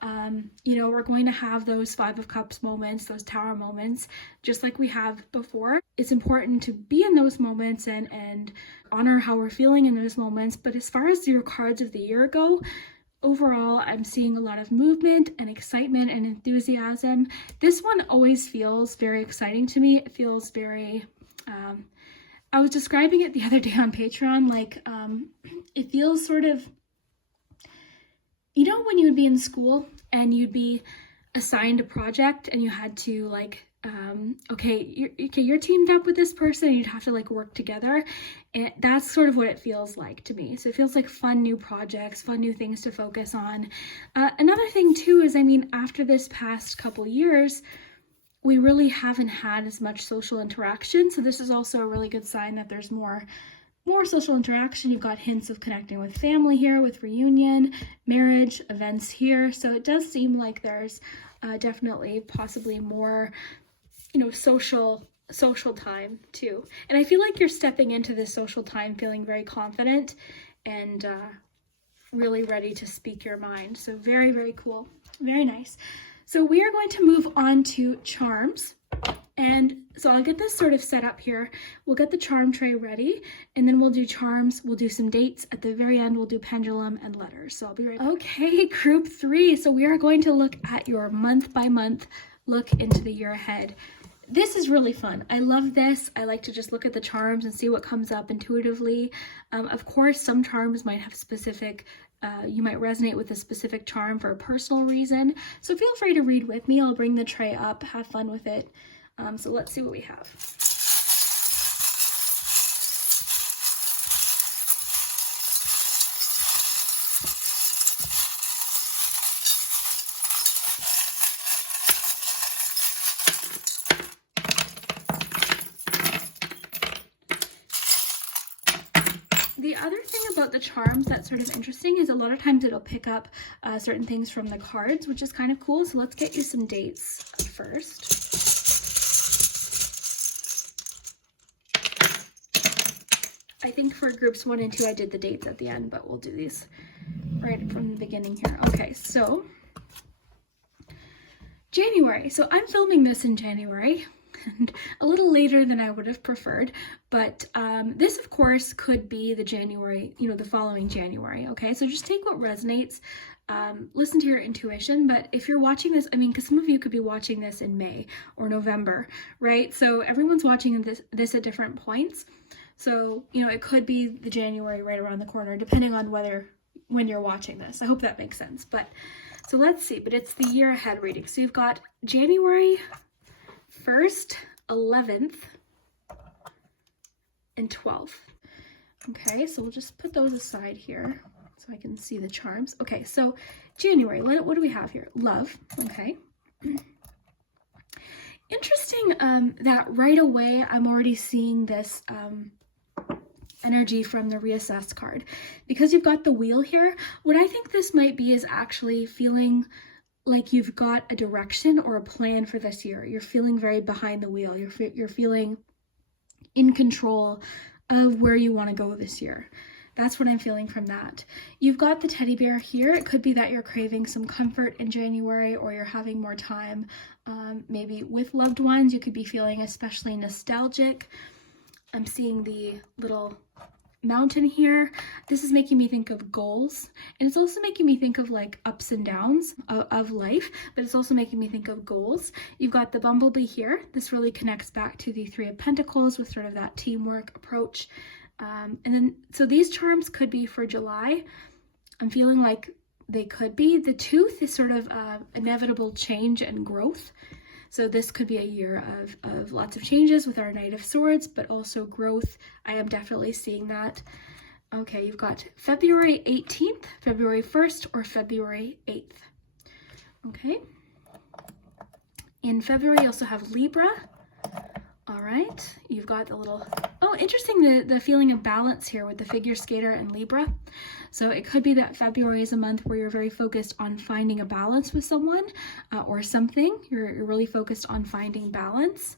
We're going to have those Five of Cups moments, those Tower moments, just like we have before. It's important to be in those moments and honor how we're feeling in those moments. But as far as your cards of the year go, overall, I'm seeing a lot of movement and excitement and enthusiasm. This one always feels very exciting to me. It feels very, I was describing it the other day on Patreon, like it feels sort of, when you would be in school and you'd be assigned a project and you had to you're teamed up with this person and you'd have to work together. And that's sort of what it feels like to me. So it feels like fun new projects, fun new things to focus on. Another thing too is, after this past couple years, we really haven't had as much social interaction. So this is also a really good sign that there's more social interaction. You've got hints of connecting with family here, with reunion, marriage, events here. So it does seem like there's definitely possibly more, social time too. And I feel like you're stepping into this social time feeling very confident and really ready to speak your mind. So very, very cool. Very nice. So we are going to move on to charms. And so I'll get this sort of set up here. We'll get the charm tray ready, and then we'll do charms, we'll do some dates. At the very end, we'll do pendulum and letters. So I'll be right back. Okay, group 3. So we are going to look at your month by month look into the year ahead. This is really fun. I love this. I like to just look at the charms and see what comes up intuitively. Of course, some charms might have specific you might resonate with a specific charm for a personal reason. So feel free to read with me. I'll bring the tray up, have fun with it. So let's see what we have. The other thing about the charms that's sort of interesting is a lot of times it'll pick up certain things from the cards, which is kind of cool. So let's get you some dates first. I think for groups 1 and 2, I did the dates at the end, but we'll do these right from the beginning here. Okay, so January. So I'm filming this in January, and a little later than I would have preferred, but this of course could be the January, the following January. Okay, so just take what resonates, listen to your intuition. But if you're watching this, because some of you could be watching this in May or November, right? So everyone's watching this at different points. So, it could be the January right around the corner, depending on when you're watching this. I hope that makes sense. But so let's see, but it's the year ahead reading. So you've got January 1st, 11th, and 12th. Okay, so we'll just put those aside here so I can see the charms. Okay, so January, what do we have here? Love, okay. Interesting that right away I'm already seeing this energy from the reassess card. Because you've got the wheel here, what I think this might be is actually feeling like you've got a direction or a plan for this year. You're feeling very behind the wheel. You're feeling in control of where you want to go this year. That's what I'm feeling from that. You've got the teddy bear here. It could be that you're craving some comfort in January, or you're having more time maybe with loved ones. You could be feeling especially nostalgic. I'm seeing the little mountain here. This is making me think of goals, and it's also making me think of ups and downs of life, but it's also making me think of goals. You've got the bumblebee here. This really connects back to the 3 of Pentacles with sort of that teamwork approach. And then, so these charms could be for July. I'm feeling like they could be. The tooth is sort of inevitable change and growth. So this could be a year of lots of changes with our Knight of Swords, but also growth. I am definitely seeing that. Okay, you've got February 18th, February 1st, or February 8th. Okay. In February, you also have Libra. All right, you've got the little, oh, interesting, the feeling of balance here with the figure skater and Libra. So it could be that February is a month where you're very focused on finding a balance with someone or something. You're really focused on finding balance.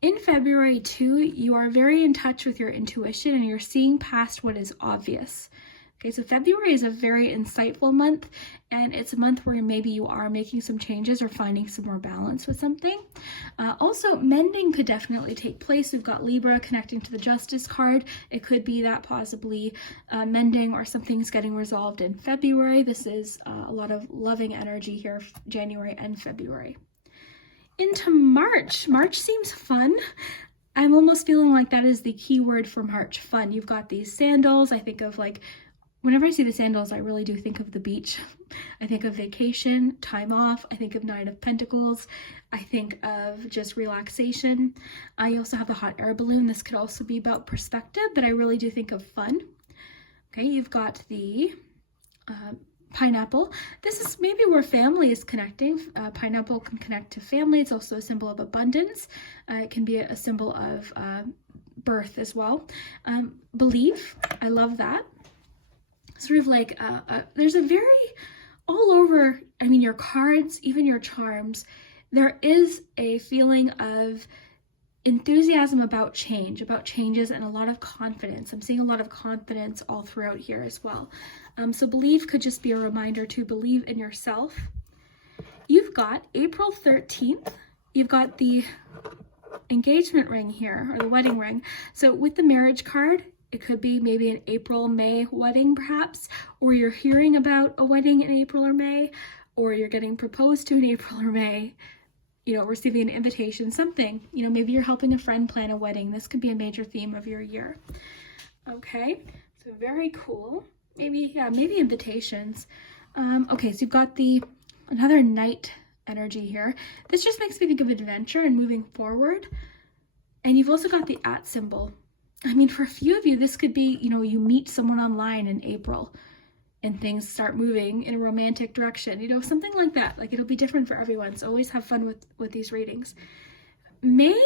In February too, you are very in touch with your intuition and you're seeing past what is obvious. Okay, so February is a very insightful month, and it's a month where maybe you are making some changes or finding some more balance with something. Also, mending could definitely take place. We've got Libra connecting to the Justice card. It could be that possibly mending or something's getting resolved in February. This is a lot of loving energy here, January and February. Into March. March seems fun. I'm almost feeling like that is the key word for March, fun. You've got these sandals. I think of like, whenever I see the sandals, I really do think of the beach. I think of vacation, time off. I think of Nine of Pentacles. I think of just relaxation. I also have the hot air balloon. This could also be about perspective, but I really do think of fun. Okay, you've got the pineapple. This is maybe where family is connecting. Pineapple can connect to family. It's also a symbol of abundance. It can be a symbol of birth as well. Belief. I love that. Sort of like, there's a very, all over, I mean, your cards, even your charms, there is a feeling of enthusiasm about change, about changes, and a lot of confidence. I'm seeing a lot of confidence all throughout here as well. So belief could just be a reminder to believe in yourself. You've got April 13th, you've got the engagement ring here, or the wedding ring. So with the marriage card, it could be maybe an April, May wedding perhaps, or you're hearing about a wedding in April or May, or you're getting proposed to in April or May, you know, receiving an invitation, something, you know, maybe you're helping a friend plan a wedding. This could be a major theme of your year. Okay, so very cool. Maybe, yeah, maybe invitations. Okay, so you've got another Knight energy here. This just makes me think of adventure and moving forward. And you've also got the @ symbol. I mean, for a few of you, this could be, you know, you meet someone online in April and things start moving in a romantic direction, you know, something like that. Like, it'll be different for everyone. So always have fun with these readings. May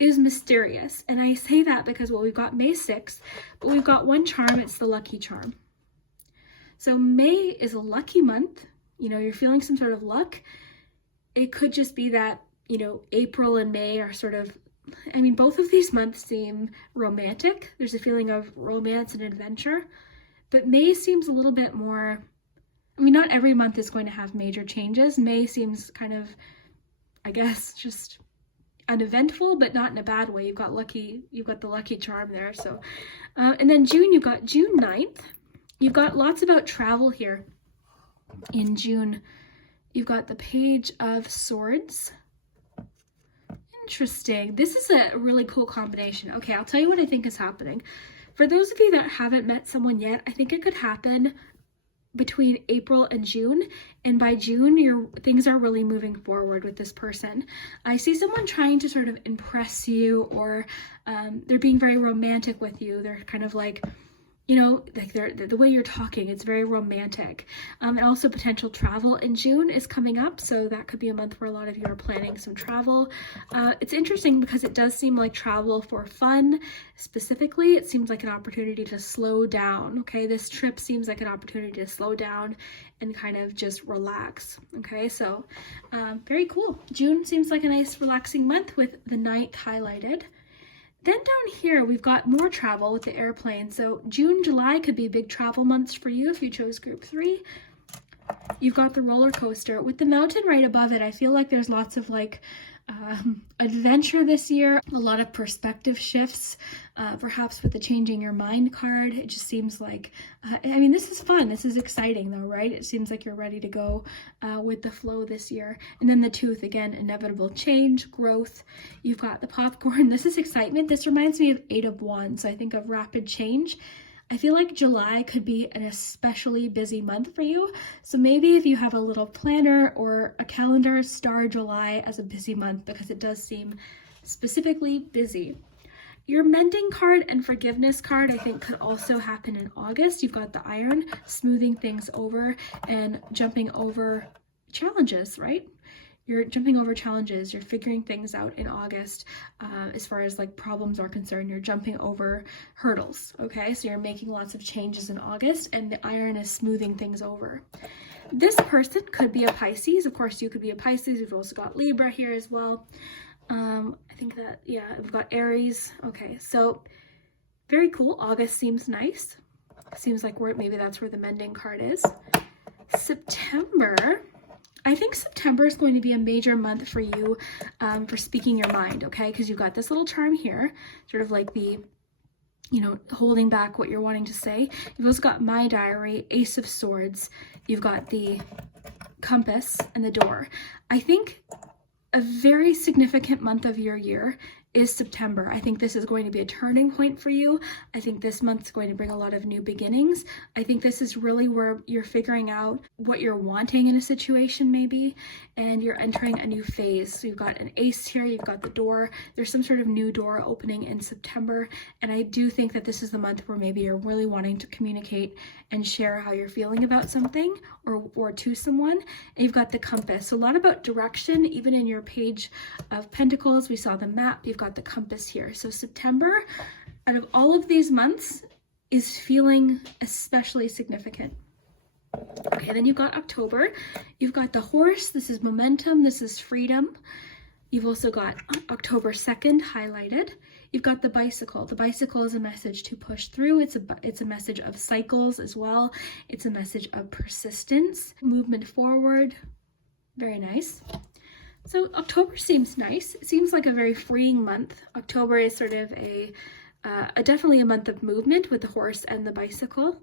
is mysterious. And I say that because, well, we've got May 6th, but we've got one charm. It's the lucky charm. So May is a lucky month. You know, you're feeling some sort of luck. It could just be that, you know, April and May are sort of, I mean, both of these months seem romantic. There's a feeling of romance and adventure, but May seems a little bit more, I mean, not every month is going to have major changes. May seems kind of, I guess, just uneventful, but not in a bad way. You've got the lucky charm there. So, and then June, you've got June 9th. You've got lots about travel here in June. You've got the Page of Swords. Interesting. This is a really cool combination. Okay, I'll tell you what I think is happening. For those of you that haven't met someone yet, I think it could happen between April and June, and by June things are really moving forward with this person. I see someone trying to sort of impress you, or they're being very romantic with you. They're kind of like, you know, like the way you're talking, it's very romantic. And also potential travel in June is coming up. So that could be a month where a lot of you are planning some travel. It's interesting because it does seem like travel for fun. Specifically, it seems like an opportunity to slow down. Okay, this trip seems like an opportunity to slow down and kind of just relax. Okay, so very cool. June seems like a nice relaxing month with the Knight highlighted. Then down here, we've got more travel with the airplane. So June, July could be big travel months for you if you chose group 3. You've got the roller coaster. With the mountain right above it, I feel like there's lots of like adventure this year, a lot of perspective shifts, perhaps with the changing your mind card. It just seems like, I mean, this is fun. This is exciting though, right? It seems like you're ready to go with the flow this year. And then the tooth, again, inevitable change, growth. You've got the popcorn. This is excitement. This reminds me of 8 of Wands. So I think of rapid change. I feel like July could be an especially busy month for you. So maybe if you have a little planner or a calendar, star July as a busy month because it does seem specifically busy. Your mending card and forgiveness card, I think, could also happen in August. You've got the iron, smoothing things over and jumping over challenges, right? You're jumping over challenges, you're figuring things out in August as far as like problems are concerned. You're jumping over hurdles, okay? So you're making lots of changes in August and the iron is smoothing things over. This person could be a Pisces. Of course, you could be a Pisces. We've also got Libra here as well. I think that, yeah, we've got Aries. Okay, so very cool. August seems nice. Seems like maybe that's where the mending card is. September. I think September is going to be a major month for you for speaking your mind, okay? Because you've got this little charm here, sort of like the, you know, holding back what you're wanting to say. You've also got My Diary, Ace of Swords. You've got the compass and the door. I think a very significant month of your year is September. I think this is going to be a turning point for you. I think this month's going to bring a lot of new beginnings. I think this is really where you're figuring out what you're wanting in a situation maybe, and you're entering a new phase. So you've got an ace here, you've got the door. There's some sort of new door opening in September, and I do think that this is the month where maybe you're really wanting to communicate and share how you're feeling about something or to someone. And you've got the compass. So a lot about direction, even in your page of Pentacles, we saw the map, you've got the compass here. So September, out of all of these months, is feeling especially significant. Okay, then you've got October. You've got the horse. This is momentum. This is freedom. You've also got October 2nd highlighted. You've got the bicycle. The bicycle is a message to push through. It's a message of cycles as well. It's a message of persistence, movement forward. Very nice. So October seems nice. It seems like a very freeing month. October is sort of definitely a month of movement with the horse and the bicycle.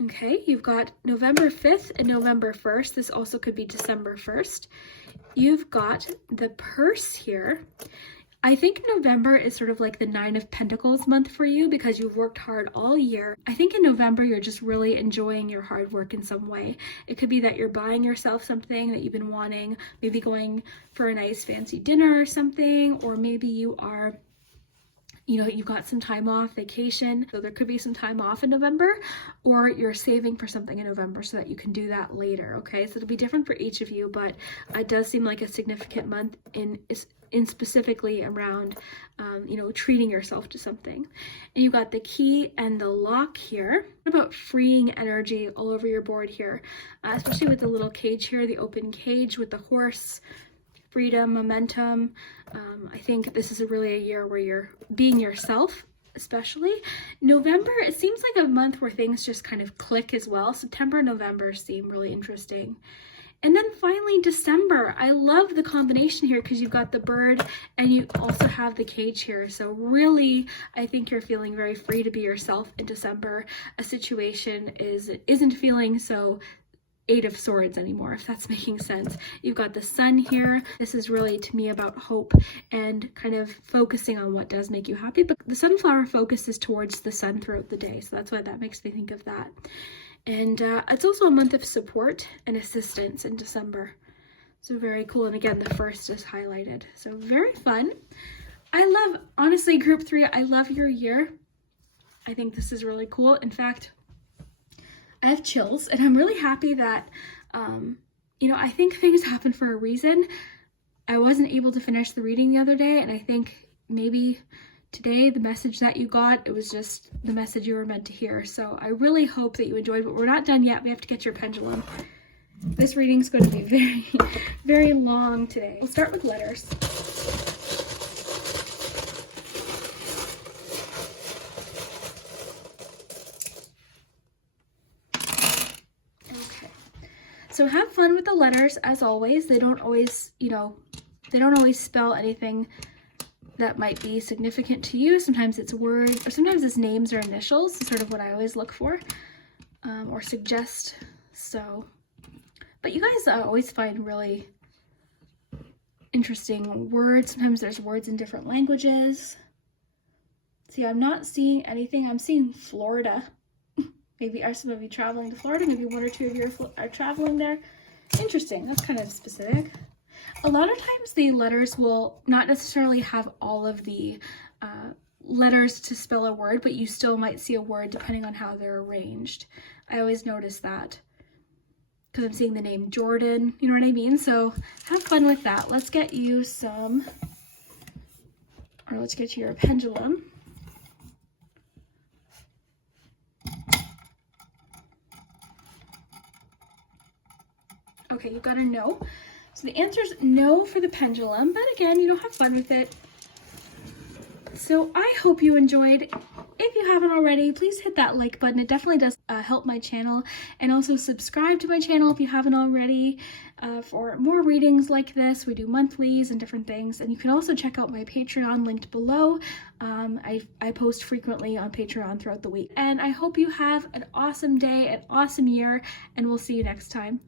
Okay, you've got November 5th and November 1st. This also could be December 1st. You've got the purse here. I think November is sort of like the 9 of Pentacles month for you because you've worked hard all year. I think in November, you're just really enjoying your hard work in some way. It could be that you're buying yourself something that you've been wanting, maybe going for a nice fancy dinner or something, or maybe you are, you know, you've got some time off, vacation. So there could be some time off in November, or you're saving for something in November so that you can do that later, okay? So it'll be different for each of you, but it does seem like a significant month in specifically around, you know, treating yourself to something. And you've got the key and the lock here. What about freeing energy all over your board here, especially with the little cage here, the open cage with the horse, freedom, momentum. I think this is really a year where you're being yourself, especially. November, it seems like a month where things just kind of click as well. September and November seem really interesting. And then finally, December. I love the combination here because you've got the bird and you also have the cage here. So really, I think you're feeling very free to be yourself in December. A situation isn't feeling so 8 of Swords anymore, if that's making sense. You've got the sun here. This is really, to me, about hope and kind of focusing on what does make you happy. But the sunflower focuses towards the sun throughout the day. So that's why that makes me think of that. And it's also a month of support and assistance in December. So very cool. And again, the 1st is highlighted. So very fun. I love, honestly, group 3, I love your year. I think this is really cool. In fact, I have chills and I'm really happy that, you know, I think things happen for a reason. I wasn't able to finish the reading the other day, and I think maybe today the message that you got, it was just the message you were meant to hear. So I really hope that you enjoyed, but we're not done yet. We have to get your pendulum. This reading is going to be very, very long today. We'll start with letters. So have fun with the letters, as always. They don't always, you know, they don't always spell anything that might be significant to you. Sometimes it's words, or sometimes it's names or initials. Is sort of what I always look for, or suggest. So, but you guys always find really interesting words. Sometimes there's words in different languages. See, I'm not seeing anything. I'm seeing Florida. Maybe are some of you traveling to Florida? Maybe one or two of you are traveling there. Interesting. That's kind of specific. A lot of times the letters will not necessarily have all of the letters to spell a word, but you still might see a word depending on how they're arranged. I always notice that because I'm seeing the name Jordan, you know what I mean? So have fun with that. Let's get you some, or let's get you your pendulum. Okay, you got a no. So the answer is no for the pendulum, but again, have fun with it. So I hope you enjoyed. If you haven't already, please hit that like button. It definitely does help my channel, and also subscribe to my channel if you haven't already for more readings like this. We do monthlies and different things, and you can also check out my Patreon linked below. I post frequently on Patreon throughout the week, and I hope you have an awesome day, an awesome year, and we'll see you next time.